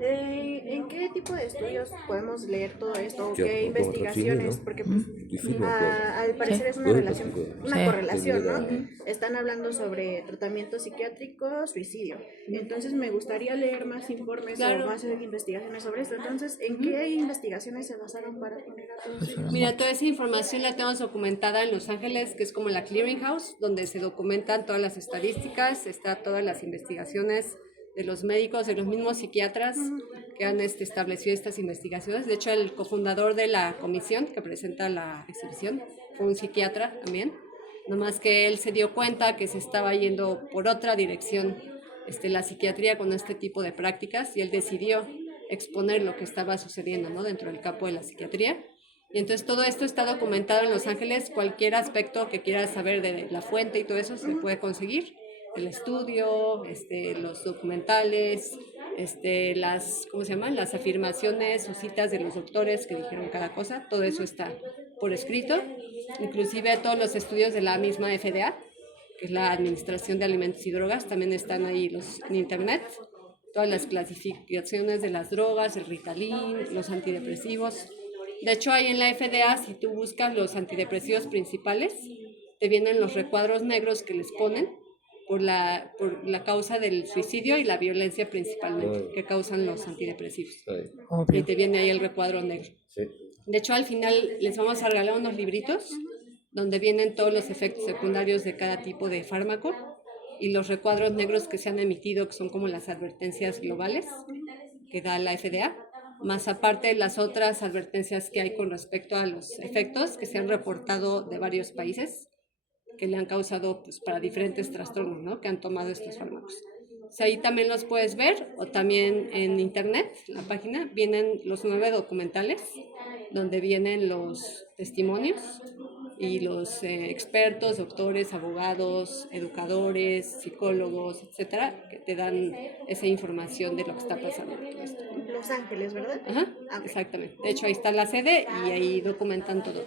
¿en qué tipo de estudios podemos leer todo esto? ¿Qué investigaciones? Porque al parecer es una relación, una correlación, ¿no? Están hablando sobre tratamiento psiquiátrico, suicidio. Entonces me gustaría leer más informes o más investigaciones sobre esto. Entonces, ¿en qué investigaciones se basaron para poner a todos ellos? Mira, toda esa información la tenemos documentada en Los Ángeles, que es como la Clearing House, donde se documentan todas las estadísticas, está todas las investigaciones de los médicos, de los mismos psiquiatras que han establecido estas investigaciones. De hecho, el cofundador de la comisión que presenta la exhibición fue un psiquiatra también, nomás que él se dio cuenta que se estaba yendo por otra dirección la psiquiatría con este tipo de prácticas, y él decidió exponer lo que estaba sucediendo, ¿no? Dentro del campo de la psiquiatría. Y entonces todo esto está documentado en Los Ángeles. Cualquier aspecto que quieras saber de la fuente y todo eso se puede conseguir. El estudio, los documentales, ¿cómo se llaman? Las afirmaciones o citas de los doctores que dijeron cada cosa, todo eso está por escrito, inclusive todos los estudios de la misma FDA, que es la Administración de Alimentos y Drogas, también están ahí en internet, todas las clasificaciones de las drogas, el Ritalin, los antidepresivos. De hecho, ahí en la FDA, si tú buscas los antidepresivos principales, te vienen los recuadros negros que les ponen por la causa del suicidio y la violencia principalmente, que causan los antidepresivos. Y te viene ahí el recuadro negro. De hecho, al final les vamos a regalar unos libritos donde vienen todos los efectos secundarios de cada tipo de fármaco y los recuadros negros que se han emitido, que son como las advertencias globales que da la FDA, más aparte las otras advertencias que hay con respecto a los efectos que se han reportado de varios países que le han causado pues, para diferentes trastornos, ¿no? Que han tomado estos fármacos. O sea, ahí también los puedes ver, o también en internet, en la página, vienen los 9 documentales, donde vienen los testimonios y los expertos, doctores, abogados, educadores, psicólogos, etcétera, que te dan esa información de lo que está pasando en todo esto. Los Ángeles, ¿verdad? Ajá, exactamente. De hecho, ahí está la sede y ahí documentan todo.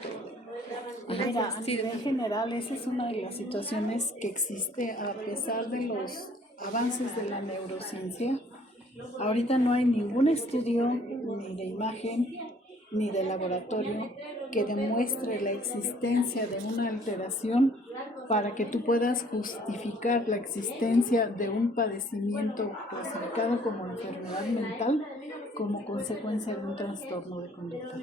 Mira, a nivel general, esa es una de las situaciones que existe a pesar de los avances de la neurociencia. Ahorita no hay ningún estudio ni de imagen ni de laboratorio que demuestre la existencia de una alteración para que tú puedas justificar la existencia de un padecimiento clasificado como enfermedad mental como consecuencia de un trastorno de conducta.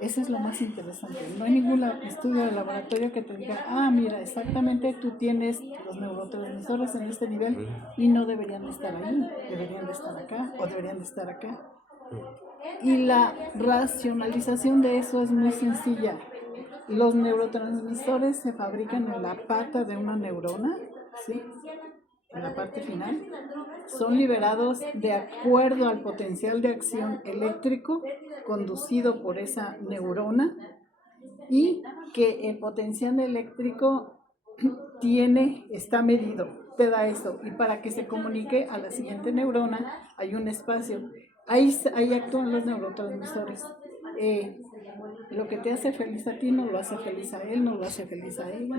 Eso es lo más interesante. No hay ningún estudio de laboratorio que te diga, mira, exactamente tú tienes los neurotransmisores en este nivel y no deberían de estar ahí, deberían de estar acá o deberían de estar acá. Y la racionalización de eso es muy sencilla. Los neurotransmisores se fabrican en la pata de una neurona, ¿sí? En la parte final. Son liberados de acuerdo al potencial de acción eléctrico conducido por esa neurona y que el potencial eléctrico está medido, te da eso. Y para que se comunique a la siguiente neurona hay un espacio. Ahí actúan los neurotransmisores. Lo que te hace feliz a ti no lo hace feliz a él, no lo hace feliz a ella.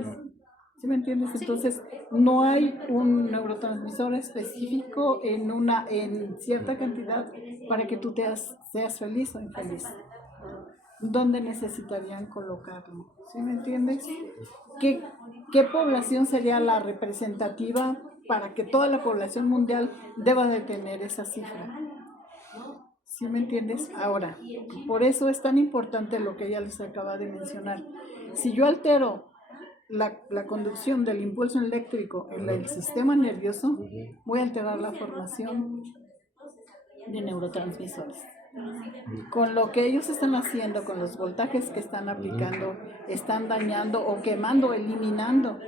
¿Sí me entiendes? Entonces, no hay un neurotransmisor específico en cierta cantidad para que tú seas feliz o infeliz. ¿Dónde necesitarían colocarlo? ¿Sí me entiendes? ¿Qué población sería la representativa para que toda la población mundial deba de tener esa cifra? ¿Sí me entiendes? Ahora, por eso es tan importante lo que ella les acaba de mencionar. Si yo altero la conducción del impulso eléctrico en el sistema nervioso, voy a alterar la formación de neurotransmisores. Con lo que ellos están haciendo, con los voltajes que están aplicando, están dañando o quemando, eliminando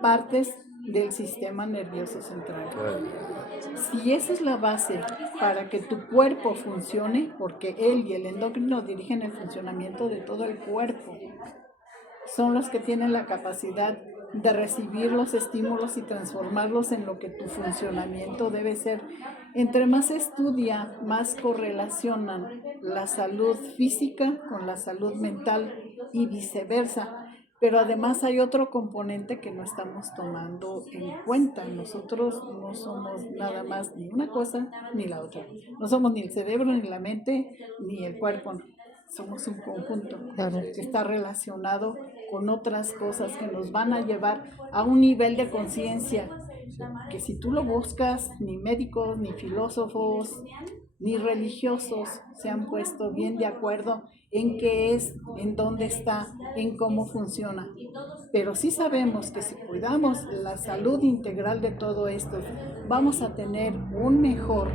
partes del sistema nervioso central. Si esa es la base para que tu cuerpo funcione, porque él y el endocrino dirigen el funcionamiento de todo el cuerpo, son los que tienen la capacidad de recibir los estímulos y transformarlos en lo que tu funcionamiento debe ser. Entre más se estudia, más correlacionan la salud física con la salud mental y viceversa. Pero además hay otro componente que no estamos tomando en cuenta. Nosotros no somos nada más ni una cosa ni la otra. No somos ni el cerebro, ni la mente, ni el cuerpo. Somos un conjunto que está relacionado con otras cosas que nos van a llevar a un nivel de conciencia que si tú lo buscas, ni médicos, ni filósofos, ni religiosos se han puesto bien de acuerdo en qué es, en dónde está, en cómo funciona. Pero sí sabemos que si cuidamos la salud integral de todo esto, vamos a tener un mejor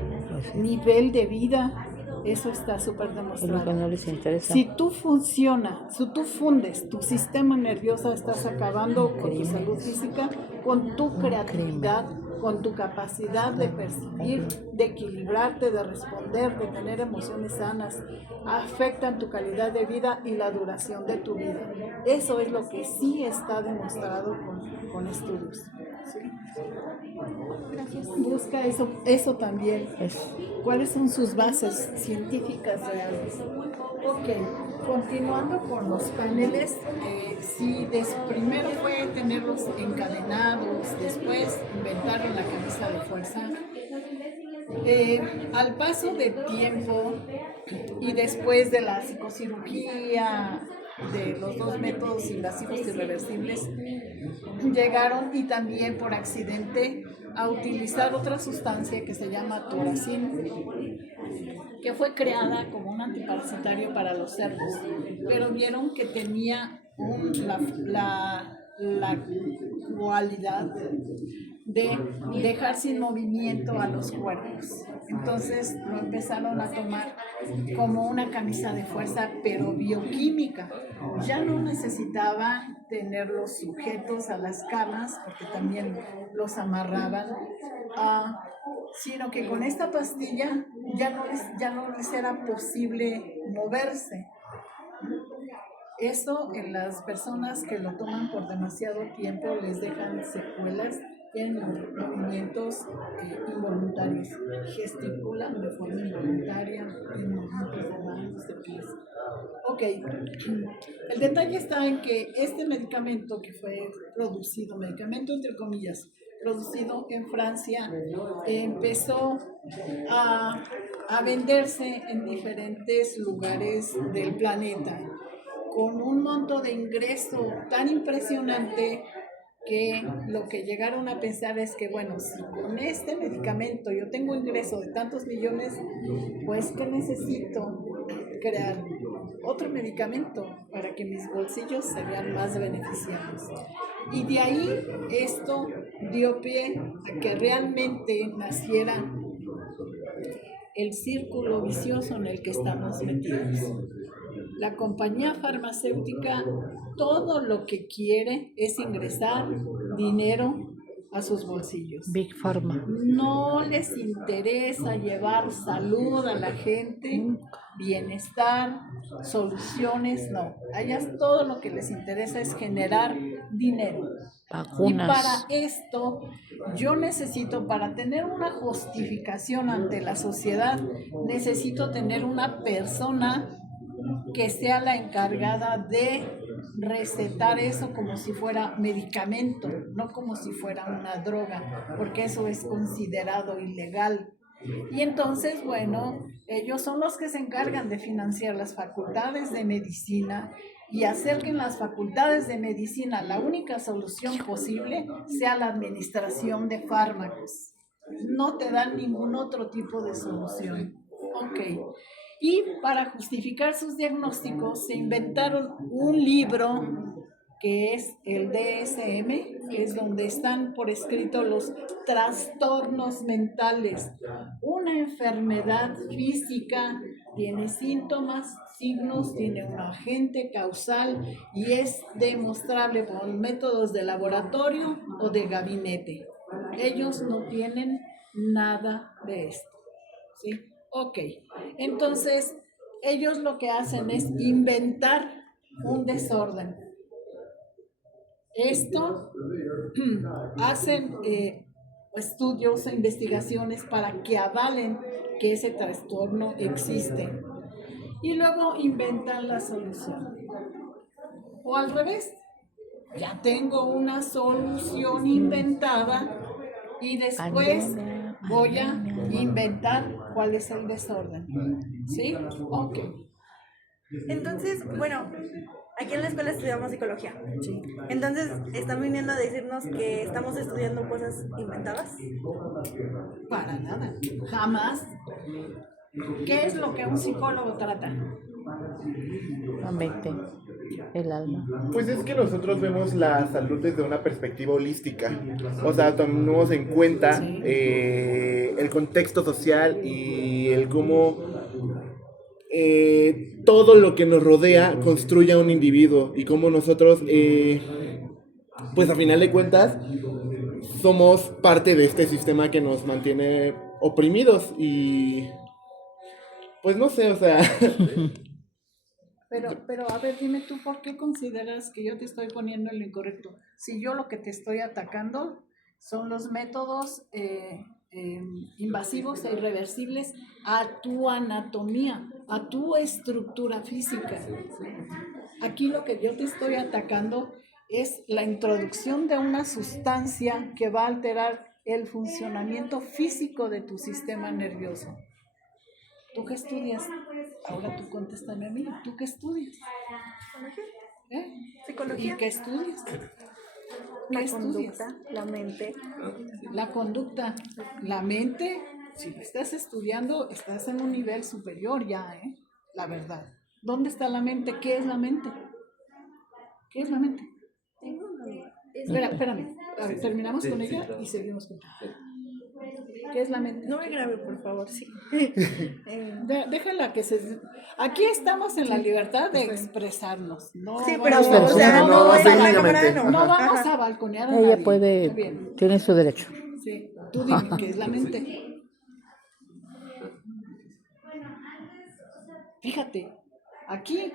nivel de vida. Eso está súper demostrado. No les interesa. Si tú fundes tu sistema nervioso, estás acabando con tu salud física, con tu creatividad, con tu capacidad de percibir, de equilibrarte, de responder, de tener emociones sanas. Afectan tu calidad de vida y la duración de tu vida. Eso es lo que sí está demostrado con estudios. ¿Sí? Busca eso también. ¿Cuáles son sus bases científicas reales? Ok, continuando con los paneles, sí, primero fue tenerlos encadenados, después inventaron la camisa de fuerza. Al paso del tiempo y después de la psicocirugía, de los 2 métodos invasivos irreversibles, llegaron y también por accidente a utilizar otra sustancia que se llama Turacin, que fue creada como un antiparasitario para los cerdos, pero vieron que tenía la cualidad de dejar sin movimiento a los cuerpos. Entonces lo empezaron a tomar como una camisa de fuerza, pero bioquímica. Ya no necesitaba tenerlos sujetos a las camas, porque también los amarraban, sino que con esta pastilla ya no les era posible moverse. Eso en las personas que lo toman por demasiado tiempo les dejan secuelas en movimientos involuntarios, gesticulan de forma involuntaria, en movimientos de manos, de pies. Ok, el detalle está en que este medicamento que fue producido, medicamento entre comillas, producido en Francia, empezó a venderse en diferentes lugares del planeta, con un monto de ingreso tan impresionante que lo que llegaron a pensar es que, bueno, si con este medicamento yo tengo ingreso de tantos millones, pues que necesito crear otro medicamento para que mis bolsillos se vean más beneficiados. Y de ahí esto dio pie a que realmente naciera el círculo vicioso en el que estamos metidos. La compañía farmacéutica todo lo que quiere es ingresar dinero a sus bolsillos. Big Pharma. No les interesa llevar salud a la gente, bienestar, soluciones, no. A ellas todo lo que les interesa es generar dinero. Vacunas. Y para esto yo necesito, para tener una justificación ante la sociedad, necesito tener una persona que sea la encargada de recetar eso como si fuera medicamento, no como si fuera una droga, porque eso es considerado ilegal. Y entonces, bueno, ellos son los que se encargan de financiar las facultades de medicina y hacer que en las facultades de medicina la única solución posible sea la administración de fármacos. No te dan ningún otro tipo de solución. Ok. Y para justificar sus diagnósticos se inventaron un libro que es el DSM, que es donde están por escrito los trastornos mentales. Una enfermedad física tiene síntomas, signos, tiene un agente causal y es demostrable por métodos de laboratorio o de gabinete. Ellos no tienen nada de esto, ¿sí? Ok, entonces ellos lo que hacen es inventar un desorden. Esto hacen estudios e investigaciones para que avalen que ese trastorno existe y luego inventan la solución. O al revés, ya tengo una solución inventada y después voy a inventar cuál es el desorden. ¿Sí? Ok. Entonces, bueno, aquí en la escuela estudiamos psicología. Sí. Entonces, ¿están viniendo a decirnos que estamos estudiando cosas inventadas? Para nada, jamás. ¿Qué es lo que un psicólogo trata? La mente, el alma. Pues es que nosotros vemos la salud desde una perspectiva holística. O sea, tomamos en cuenta el contexto social y el cómo todo lo que nos rodea construye a un individuo y cómo nosotros, pues a final de cuentas, somos parte de este sistema que nos mantiene oprimidos y pues no sé, o sea... Pero a ver, dime tú, ¿por qué consideras que yo te estoy poniendo en lo incorrecto? Si yo lo que te estoy atacando son los métodos invasivos e irreversibles a tu anatomía, a tu estructura física. Aquí lo que yo te estoy atacando es la introducción de una sustancia que va a alterar el funcionamiento físico de tu sistema nervioso. ¿Tú qué estudias? Ahora tú contéstame a mí. ¿Tú qué estudias? Psicología. ¿Y qué estudias? La conducta, la mente. La conducta, la mente, si lo estás estudiando, estás en un nivel superior ya, la verdad. ¿Dónde está la mente? ¿Qué es la mente? ¿Qué es la mente? Espérame. A ver, terminamos con ella y seguimos con ella. ¿Qué es la mente? No me grabe, por favor, sí. Déjala que se... Aquí estamos en la libertad de expresarnos. No sí, vamos, pero o sea, no vamos a balconear a Ella nadie. puede, tiene su derecho. Sí, tú dime qué es la mente. Fíjate, aquí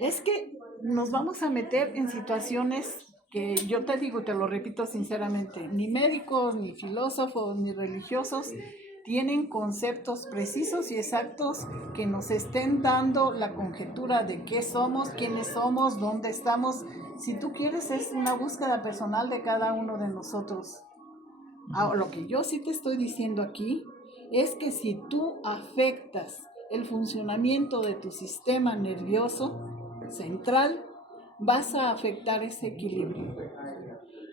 es que nos vamos a meter en situaciones que yo te digo, te lo repito sinceramente, ni médicos, ni filósofos, ni religiosos tienen conceptos precisos y exactos que nos estén dando la conjetura de qué somos, quiénes somos, dónde estamos. Si tú quieres, es una búsqueda personal de cada uno de nosotros. Ahora, lo que yo sí te estoy diciendo aquí es que si tú afectas el funcionamiento de tu sistema nervioso central, vas a afectar ese equilibrio.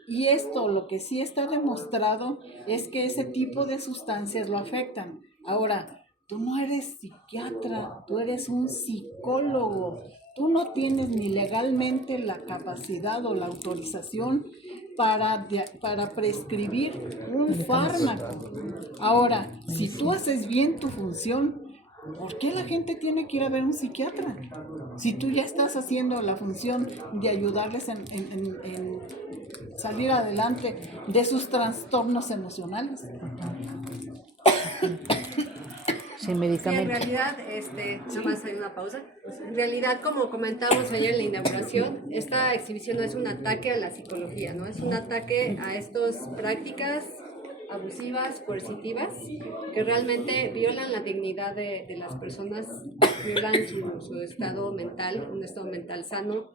Y esto, lo que sí está demostrado es que ese tipo de sustancias lo afectan. Ahora, tú no eres psiquiatra, tú eres un psicólogo. Tú no tienes ni legalmente la capacidad o la autorización para prescribir un fármaco. Ahora, si tú haces bien tu función, ¿por qué la gente tiene que ir a ver un psiquiatra? Si tú ya estás haciendo la función de ayudarles en salir adelante de sus trastornos emocionales. Sin medicamentos. Sí, en realidad, nada más hay una pausa. En realidad, como comentamos ayer en la inauguración, esta exhibición no es un ataque a la psicología, ¿no? Es un ataque a estas prácticas abusivas, coercitivas, que realmente violan la dignidad de las personas, violan su estado mental, un estado mental sano,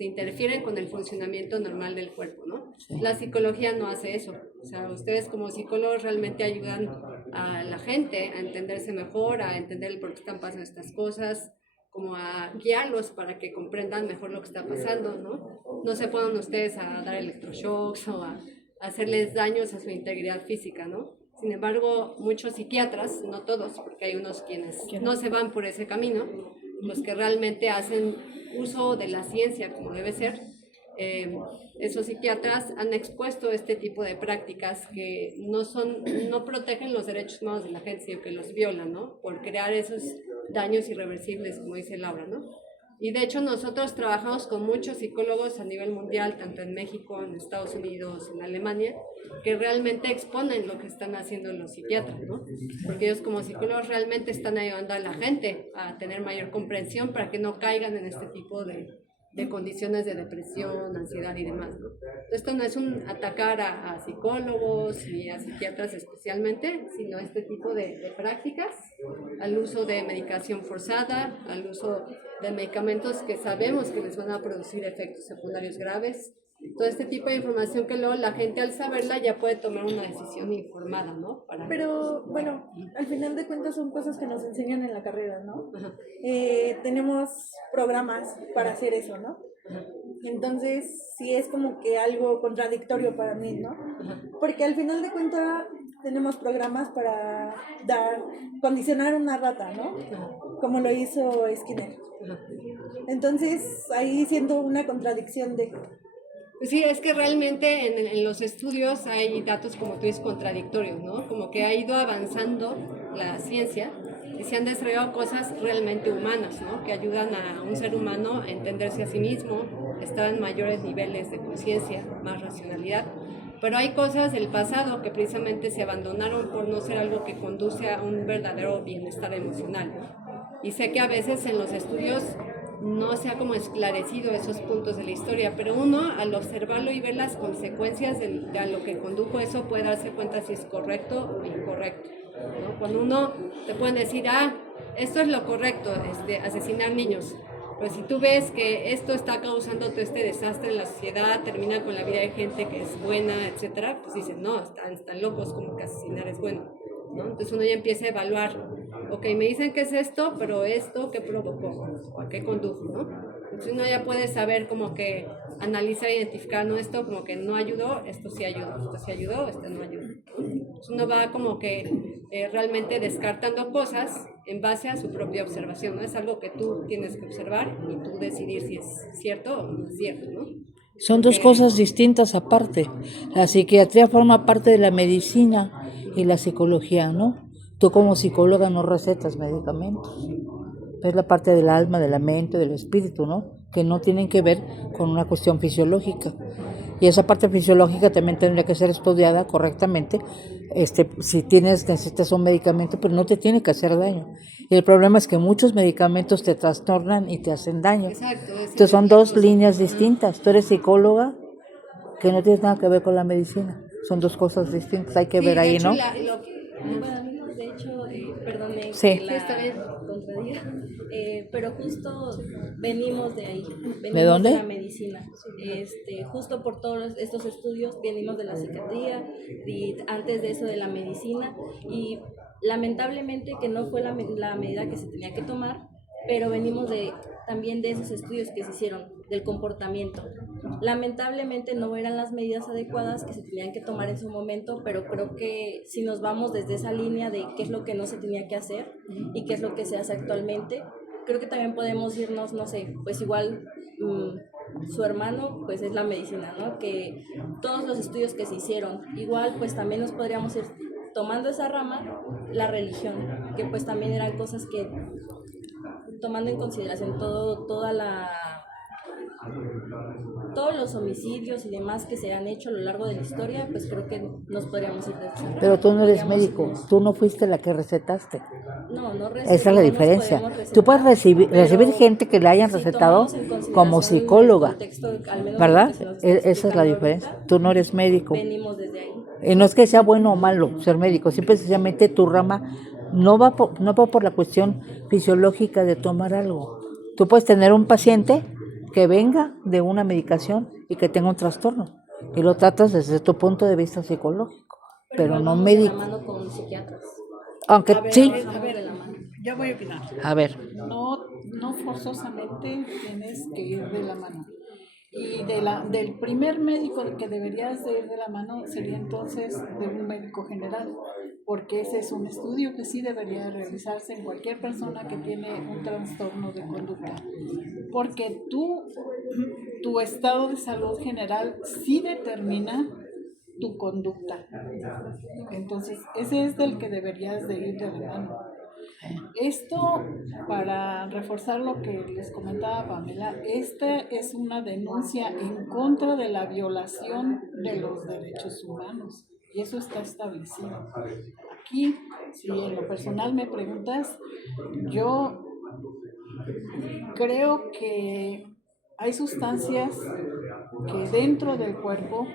interfieren con el funcionamiento normal del cuerpo, ¿no? Sí. La psicología no hace eso. O sea, ustedes como psicólogos realmente ayudan a la gente a entenderse mejor, a entender el por qué están pasando estas cosas, como a guiarlos para que comprendan mejor lo que está pasando, ¿no? No se pongan ustedes a dar electroshocks o a hacerles daños a su integridad física, ¿no? Sin embargo, muchos psiquiatras, no todos, porque hay unos quienes no se van por ese camino, los que realmente hacen uso de la ciencia como debe ser, esos psiquiatras han expuesto este tipo de prácticas que no protegen los derechos humanos de la gente, sino que los violan, ¿no? Por crear esos daños irreversibles, como dice Laura, ¿no? Y de hecho nosotros trabajamos con muchos psicólogos a nivel mundial, tanto en México, en Estados Unidos, en Alemania, que realmente exponen lo que están haciendo los psiquiatras, ¿no? Porque ellos como psicólogos realmente están ayudando a la gente a tener mayor comprensión para que no caigan en este tipo de condiciones de depresión, ansiedad y demás, ¿no? Esto no es un atacar a psicólogos ni a psiquiatras especialmente, sino este tipo de prácticas, al uso de medicación forzada, al uso de medicamentos que sabemos que les van a producir efectos secundarios graves. Todo este tipo de información que luego la gente al saberla ya puede tomar una decisión informada, ¿no? Pero bueno, al final de cuentas son cosas que nos enseñan en la carrera, ¿no? Tenemos programas para hacer eso, ¿no? Entonces sí es como que algo contradictorio para mí, ¿no? Porque al final de cuentas tenemos programas para condicionar una rata, ¿no? Como lo hizo Skinner. Entonces ahí siento una contradicción de... Sí, es que realmente en los estudios hay datos, como tú dices, contradictorios, ¿no? Como que ha ido avanzando la ciencia y se han desarrollado cosas realmente humanas, ¿no? Que ayudan a un ser humano a entenderse a sí mismo, estar en mayores niveles de conciencia, más racionalidad. Pero hay cosas del pasado que precisamente se abandonaron por no ser algo que conduce a un verdadero bienestar emocional, ¿no? Y sé que a veces en los estudios no se ha como esclarecido esos puntos de la historia, pero uno al observarlo y ver las consecuencias de a lo que condujo eso puede darse cuenta si es correcto o incorrecto, ¿no? Cuando uno te pueden decir, esto es lo correcto, asesinar niños, pero si tú ves que esto está causando todo este desastre en la sociedad, termina con la vida de gente que es buena, etcétera, pues dicen, no, están locos, como que asesinar es bueno, ¿no? Entonces uno ya empieza a evaluar, ok, me dicen que es esto, pero esto, ¿qué provocó? ¿O a qué condujo, no? Entonces uno ya puede saber como que analizar, identificar, no, esto como que no ayudó, esto sí ayudó, esto no ayudó. Entonces uno va como que realmente descartando cosas en base a su propia observación, ¿no? Es algo que tú tienes que observar y tú decidir si es cierto o no es cierto, ¿no? Son dos cosas distintas aparte. La psiquiatría forma parte de la medicina y la psicología, ¿no? Tú como psicóloga no recetas medicamentos. Es la parte del alma, de la mente, del espíritu, ¿no? Que no tienen que ver con una cuestión fisiológica. Y esa parte fisiológica también tendría que ser estudiada correctamente. Si necesitas un medicamento, pero no te tiene que hacer daño. Y el problema es que muchos medicamentos te trastornan y te hacen daño. Exacto. Entonces son dos líneas distintas. Tú eres psicóloga, que no tienes nada que ver con la medicina. Son dos cosas distintas. Hay que ver ahí, ¿no? De hecho, perdone Sí. que la contradiga, pero justo venimos de ahí, venimos ¿De dónde? de la medicina, justo por todos estos estudios venimos de la psiquiatría y antes de eso de la medicina, y lamentablemente que no fue la medida que se tenía que tomar, pero venimos también de esos estudios que se hicieron del comportamiento. Lamentablemente no eran las medidas adecuadas que se tenían que tomar en su momento, pero creo que si nos vamos desde esa línea de qué es lo que no se tenía que hacer y qué es lo que se hace actualmente, creo que también podemos irnos, no sé, pues igual su hermano pues es la medicina, ¿no? Que todos los estudios que se hicieron, igual pues también nos podríamos ir tomando esa rama, la religión, que pues también eran cosas que tomando en consideración todos los homicidios y demás que se han hecho a lo largo de la historia, pues creo que nos podríamos ir de esa rama. Pero tú no eres médico, tú no fuiste la que recetaste. No Esa es la diferencia. Tú puedes recibir gente que le hayan recetado como psicóloga, ¿verdad? Esa es la diferencia. Tú no eres médico. Venimos desde ahí. Y no es que sea bueno o malo ser médico, simple y sencillamente tu rama no va por la cuestión fisiológica de tomar algo. Tú puedes tener un paciente que venga de una medicación y que tenga un trastorno y lo tratas desde tu punto de vista psicológico, pero no médico. Con psiquiatras. Aunque sí. A ver, yo voy a opinar. A ver. No forzosamente tienes que ir de la mano. Y del primer médico que deberías de ir de la mano sería entonces de un médico general, porque ese es un estudio que sí debería realizarse en cualquier persona que tiene un trastorno de conducta, porque tu estado de salud general sí determina tu conducta. Entonces, ese es del que deberías de ir de la mano. Esto, para reforzar lo que les comentaba Pamela, esta es una denuncia en contra de la violación de los derechos humanos y eso está establecido. Aquí, si en lo personal me preguntas, yo creo que hay sustancias que dentro del cuerpo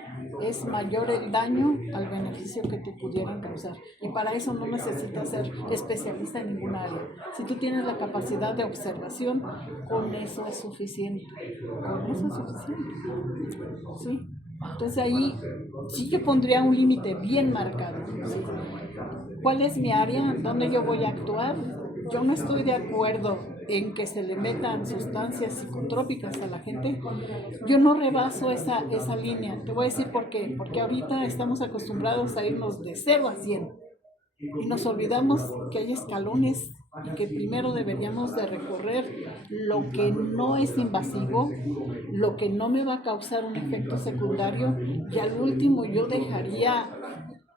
es mayor el daño al beneficio que te pudieran causar. Y para eso no necesitas ser especialista en ninguna área. Si tú tienes la capacidad de observación, con eso es suficiente. Con eso es suficiente. ¿Sí? Entonces ahí sí que pondría un límite bien marcado. ¿Sí? ¿Cuál es mi área? ¿Dónde yo voy a actuar? Yo no estoy de acuerdo en que se le metan sustancias psicotrópicas a la gente. Yo no rebaso esa línea. Te voy a decir por qué. Porque ahorita estamos acostumbrados a irnos de 0 a 100 y nos olvidamos que hay escalones y que primero deberíamos de recorrer lo que no es invasivo, lo que no me va a causar un efecto secundario, y al último yo dejaría,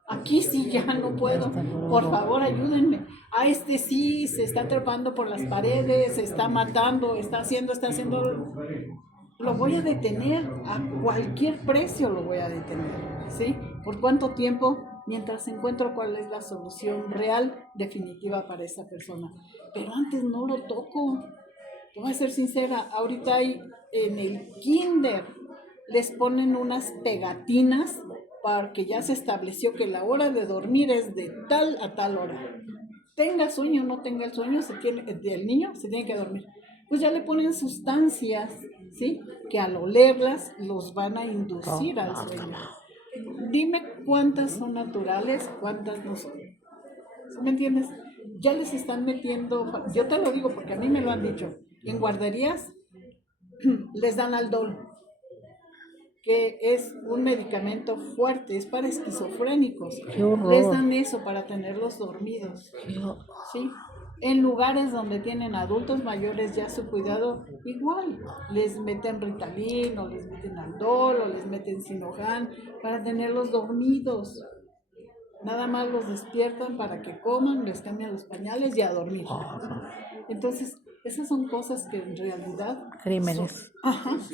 aquí sí ya no puedo, por favor ayúdenme, a este sí se está trepando por las paredes, se está matando, está haciendo, lo voy a detener, a cualquier precio lo voy a detener, ¿sí? ¿Por cuánto tiempo? Mientras encuentro cuál es la solución real, definitiva para esa persona. Pero antes no lo toco. Te voy a ser sincera, ahorita hay en el kinder, les ponen unas pegatinas porque ya se estableció que la hora de dormir es de tal a tal hora. Tenga sueño o no tenga el sueño, el niño se tiene que dormir. Pues ya le ponen sustancias, ¿sí? Que al olerlas los van a inducir al sueño. Dime cuántas son naturales, cuántas no son. ¿Sí me entiendes? Ya les están metiendo, yo te lo digo porque a mí me lo han dicho, en guarderías les dan Aldol, que es un medicamento fuerte, es para esquizofrénicos. ¡Qué horror! Les dan eso para tenerlos dormidos. ¿Sí? En lugares donde tienen adultos mayores ya su cuidado, igual, les meten Ritalin, o les meten Aldol, o les meten Sinojan, para tenerlos dormidos. Nada más los despiertan para que coman, les cambian los pañales y a dormir. Entonces, esas son cosas que en realidad Crímenes.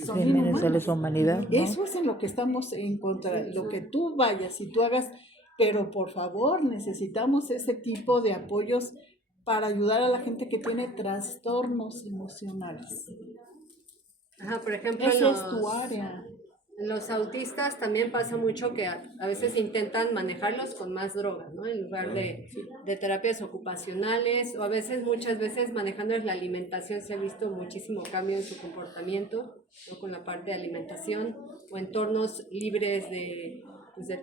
son Crímenes de inhumanos. lesa humanidad, ¿no? Eso es en lo que estamos en contra, lo que tú vayas y tú hagas, pero por favor necesitamos ese tipo de apoyos para ayudar a la gente que tiene trastornos emocionales. Ajá, por ejemplo, Esa es tu área. Los autistas también pasa mucho que a veces intentan manejarlos con más drogas, ¿no? En lugar de terapias ocupacionales, o a veces, muchas veces, manejándoles la alimentación se ha visto muchísimo cambio en su comportamiento, ¿no? Con la parte de alimentación, o entornos libres de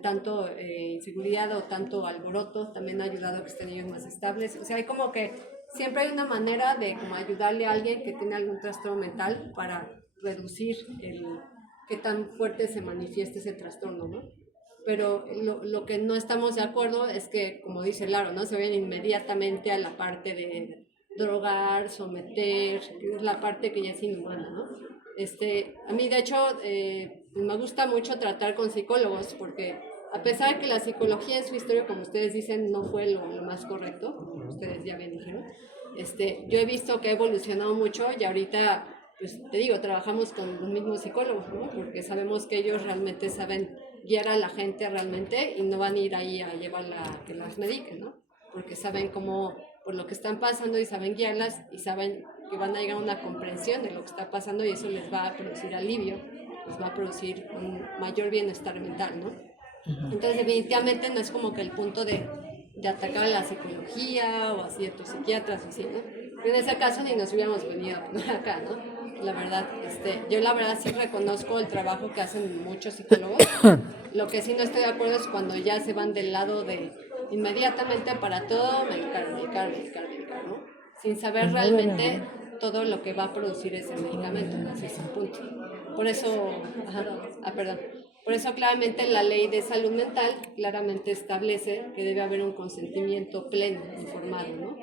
tanto inseguridad o tanto alboroto, también ha ayudado a que estén ellos más estables. O sea, hay como que siempre hay una manera de como ayudarle a alguien que tiene algún trastorno mental para reducir qué tan fuerte se manifiesta ese trastorno, ¿no? Pero lo que no estamos de acuerdo es que, como dice Laro, ¿no? Se vayan inmediatamente a la parte de drogar, someter, que es la parte que ya es inhumana, ¿no? A mí, de hecho, me gusta mucho tratar con psicólogos, porque a pesar de que la psicología en su historia, como ustedes dicen, no fue lo más correcto, como ustedes ya bien dijeron, yo he visto que ha evolucionado mucho y ahorita, pues te digo, trabajamos con los mismos psicólogos, ¿no? Porque sabemos que ellos realmente saben guiar a la gente realmente y no van a ir ahí a llevarla a que las mediquen, ¿no? Porque saben cómo, por lo que están pasando, y saben guiarlas y saben que van a llegar a una comprensión de lo que está pasando, y eso les va a producir alivio, les va a producir un mayor bienestar mental, ¿no? Entonces, definitivamente no es como que el punto de atacar a la psicología o así de tus psiquiatras o así, ¿no? Pero en ese caso ni nos hubiéramos venido acá, ¿no? La verdad, yo la verdad sí reconozco el trabajo que hacen muchos psicólogos. Lo que sí no estoy de acuerdo es cuando ya se van del lado de inmediatamente para todo medicar, ¿no? Sin saber realmente todo lo que va a producir ese medicamento, ¿no? Ese es un punto. Por eso, por eso claramente la ley de salud mental claramente establece que debe haber un consentimiento pleno, informado, ¿no?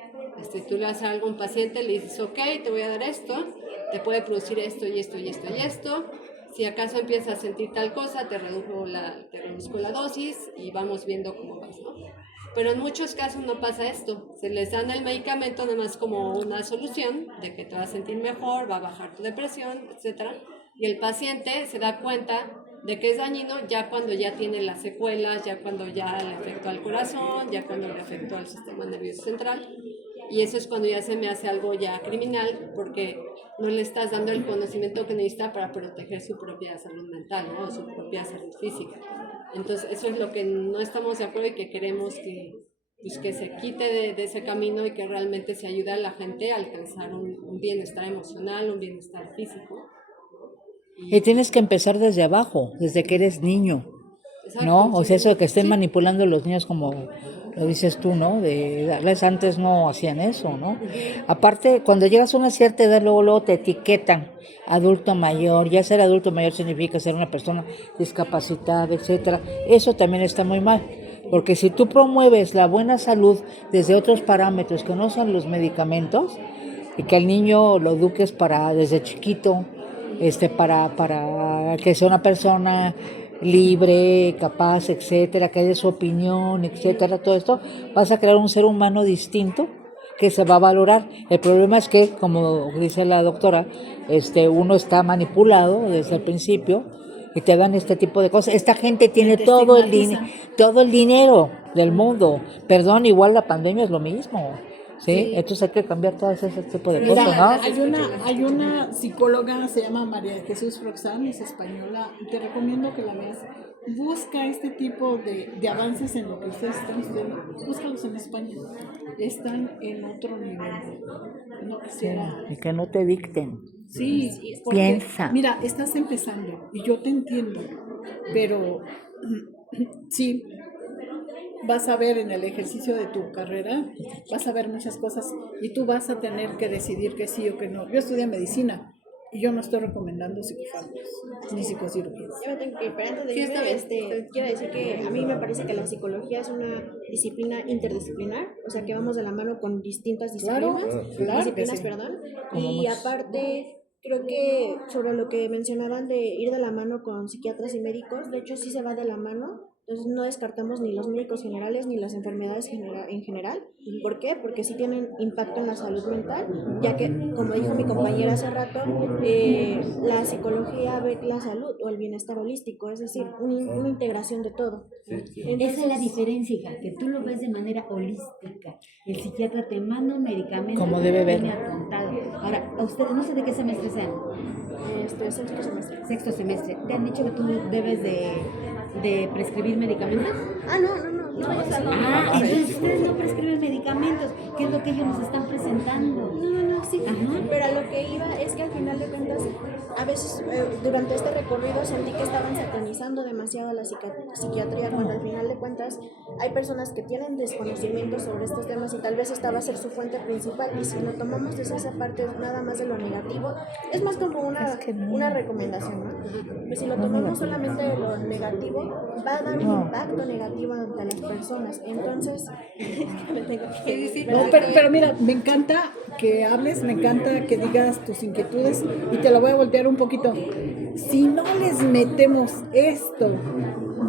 Tú le haces algo a un paciente, le dices, ok, te voy a dar esto, te puede producir esto y esto y esto y esto. Si acaso empiezas a sentir tal cosa, te reduzco la dosis y vamos viendo cómo vas, ¿no? Pero en muchos casos no pasa esto. Se les dan el medicamento nada más como una solución de que te vas a sentir mejor, va a bajar tu depresión, etc. Y el paciente se da cuenta de que es dañino ya cuando ya tiene las secuelas, ya cuando ya le afectó al corazón, ya cuando le afectó al sistema nervioso central. Y eso es cuando ya se me hace algo ya criminal, porque no le estás dando el conocimiento que necesita para proteger su propia salud mental, ¿no? O su propia salud física. Entonces, eso es lo que no estamos de acuerdo y que queremos que se quite de ese camino y que realmente se ayude a la gente a alcanzar un bienestar emocional, un bienestar físico. Y tienes que empezar desde abajo, desde que eres niño, Exacto, ¿no? O sea, sí. eso de que estén Sí. manipulando a los niños como lo dices tú, ¿no? De darles, antes no hacían eso, ¿no? Aparte, cuando llegas a una cierta edad, luego te etiquetan adulto mayor. Ya ser adulto mayor significa ser una persona discapacitada, etcétera. Eso también está muy mal, porque si tú promueves la buena salud desde otros parámetros que no sean los medicamentos, y que al niño lo eduques desde chiquito, para que sea una persona libre, capaz, etcétera, que dé su opinión, etcétera, todo esto, vas a crear un ser humano distinto que se va a valorar. El problema es que, como dice la doctora, uno está manipulado desde el principio y te dan este tipo de cosas. Esta gente tiene todo el dinero del mundo. Perdón, igual la pandemia es lo mismo. ¿sí? Entonces hay que cambiar todo ese tipo de Mira, cosas, ¿no? hay una psicóloga, se llama María Jesús Froxán, es española, y te recomiendo que la veas. Busca este tipo de avances en lo que ustedes están estudiando, búscalos en España, están en otro nivel. No quisiera... Y que no te dicten. Sí, porque, piensa. Mira, estás empezando y yo te entiendo, pero sí, vas a ver en el ejercicio de tu carrera, vas a ver muchas cosas y tú vas a tener que decidir que sí o que no. Yo estudié medicina y yo no estoy recomendando psicofármacos ni psicocirugías. Yo me tengo que ir, pero antes de irme, quiero decir que a mí me parece que la psicología es una disciplina interdisciplinar, o sea que vamos de la mano con distintas disciplinas, disciplinas, perdón, y aparte creo que sobre lo que mencionaban de ir de la mano con psiquiatras y médicos, de hecho sí se va de la mano. Entonces no descartamos ni los médicos generales ni las enfermedades en general. ¿Por qué? Porque sí tienen impacto en la salud mental, ya que, como dijo mi compañera hace rato, la psicología ve la salud o el bienestar holístico, es decir, una integración de todo. Esa es la diferencia, hija, que tú lo ves de manera holística. El psiquiatra te manda un medicamento como debe ver. Apuntado. Ahora, a ustedes, no sé de qué semestre sean. Sexto semestre. Sexto semestre. ¿Te han dicho que tú debes de prescribir medicamentos? No. Entonces ustedes no prescriben medicamentos, que es lo que ellos nos están presentando. No, sí. Pero a lo que iba es que al final de cuentas, a veces durante este recorrido sentí que estaban satanizando demasiado la psiquiatría, cuando al final de cuentas hay personas que tienen desconocimiento sobre estos temas y tal vez esta va a ser su fuente principal, y si lo tomamos desde esa parte nada más de lo negativo, es más como una recomendación, ¿no? Pues si lo tomamos solamente de lo negativo, va a dar un impacto negativo ante las personas. Entonces, pero mira, me encanta que hables, me encanta que digas tus inquietudes y te lo voy a voltear un poquito. Si no les metemos esto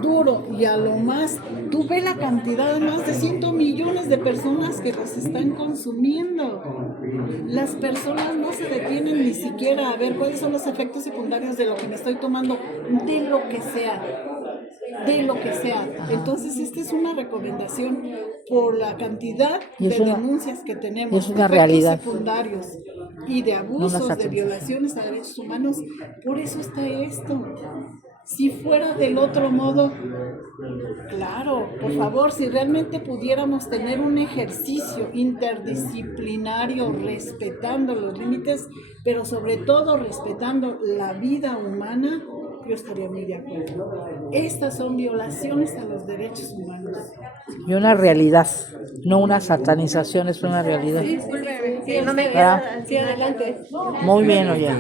duro y a lo más, tú ves la cantidad de más de 100 millones de personas que las están consumiendo. Las personas no se detienen ni siquiera a ver cuáles son los efectos secundarios de lo que me estoy tomando, de lo que sea. Entonces esta es una recomendación por la cantidad de denuncias que tenemos, es una realidad, secundarios y de abusos, de violaciones a derechos humanos. Por eso está esto. Si fuera del otro modo, claro, por favor, si realmente pudiéramos tener un ejercicio interdisciplinario respetando los límites, pero sobre todo respetando la vida humana, yo estaría muy de acuerdo. Estas son violaciones a los derechos humanos. Y una realidad, no una satanización, es una realidad. Sí, no me queda. Sí, adelante. Muy bien, oye.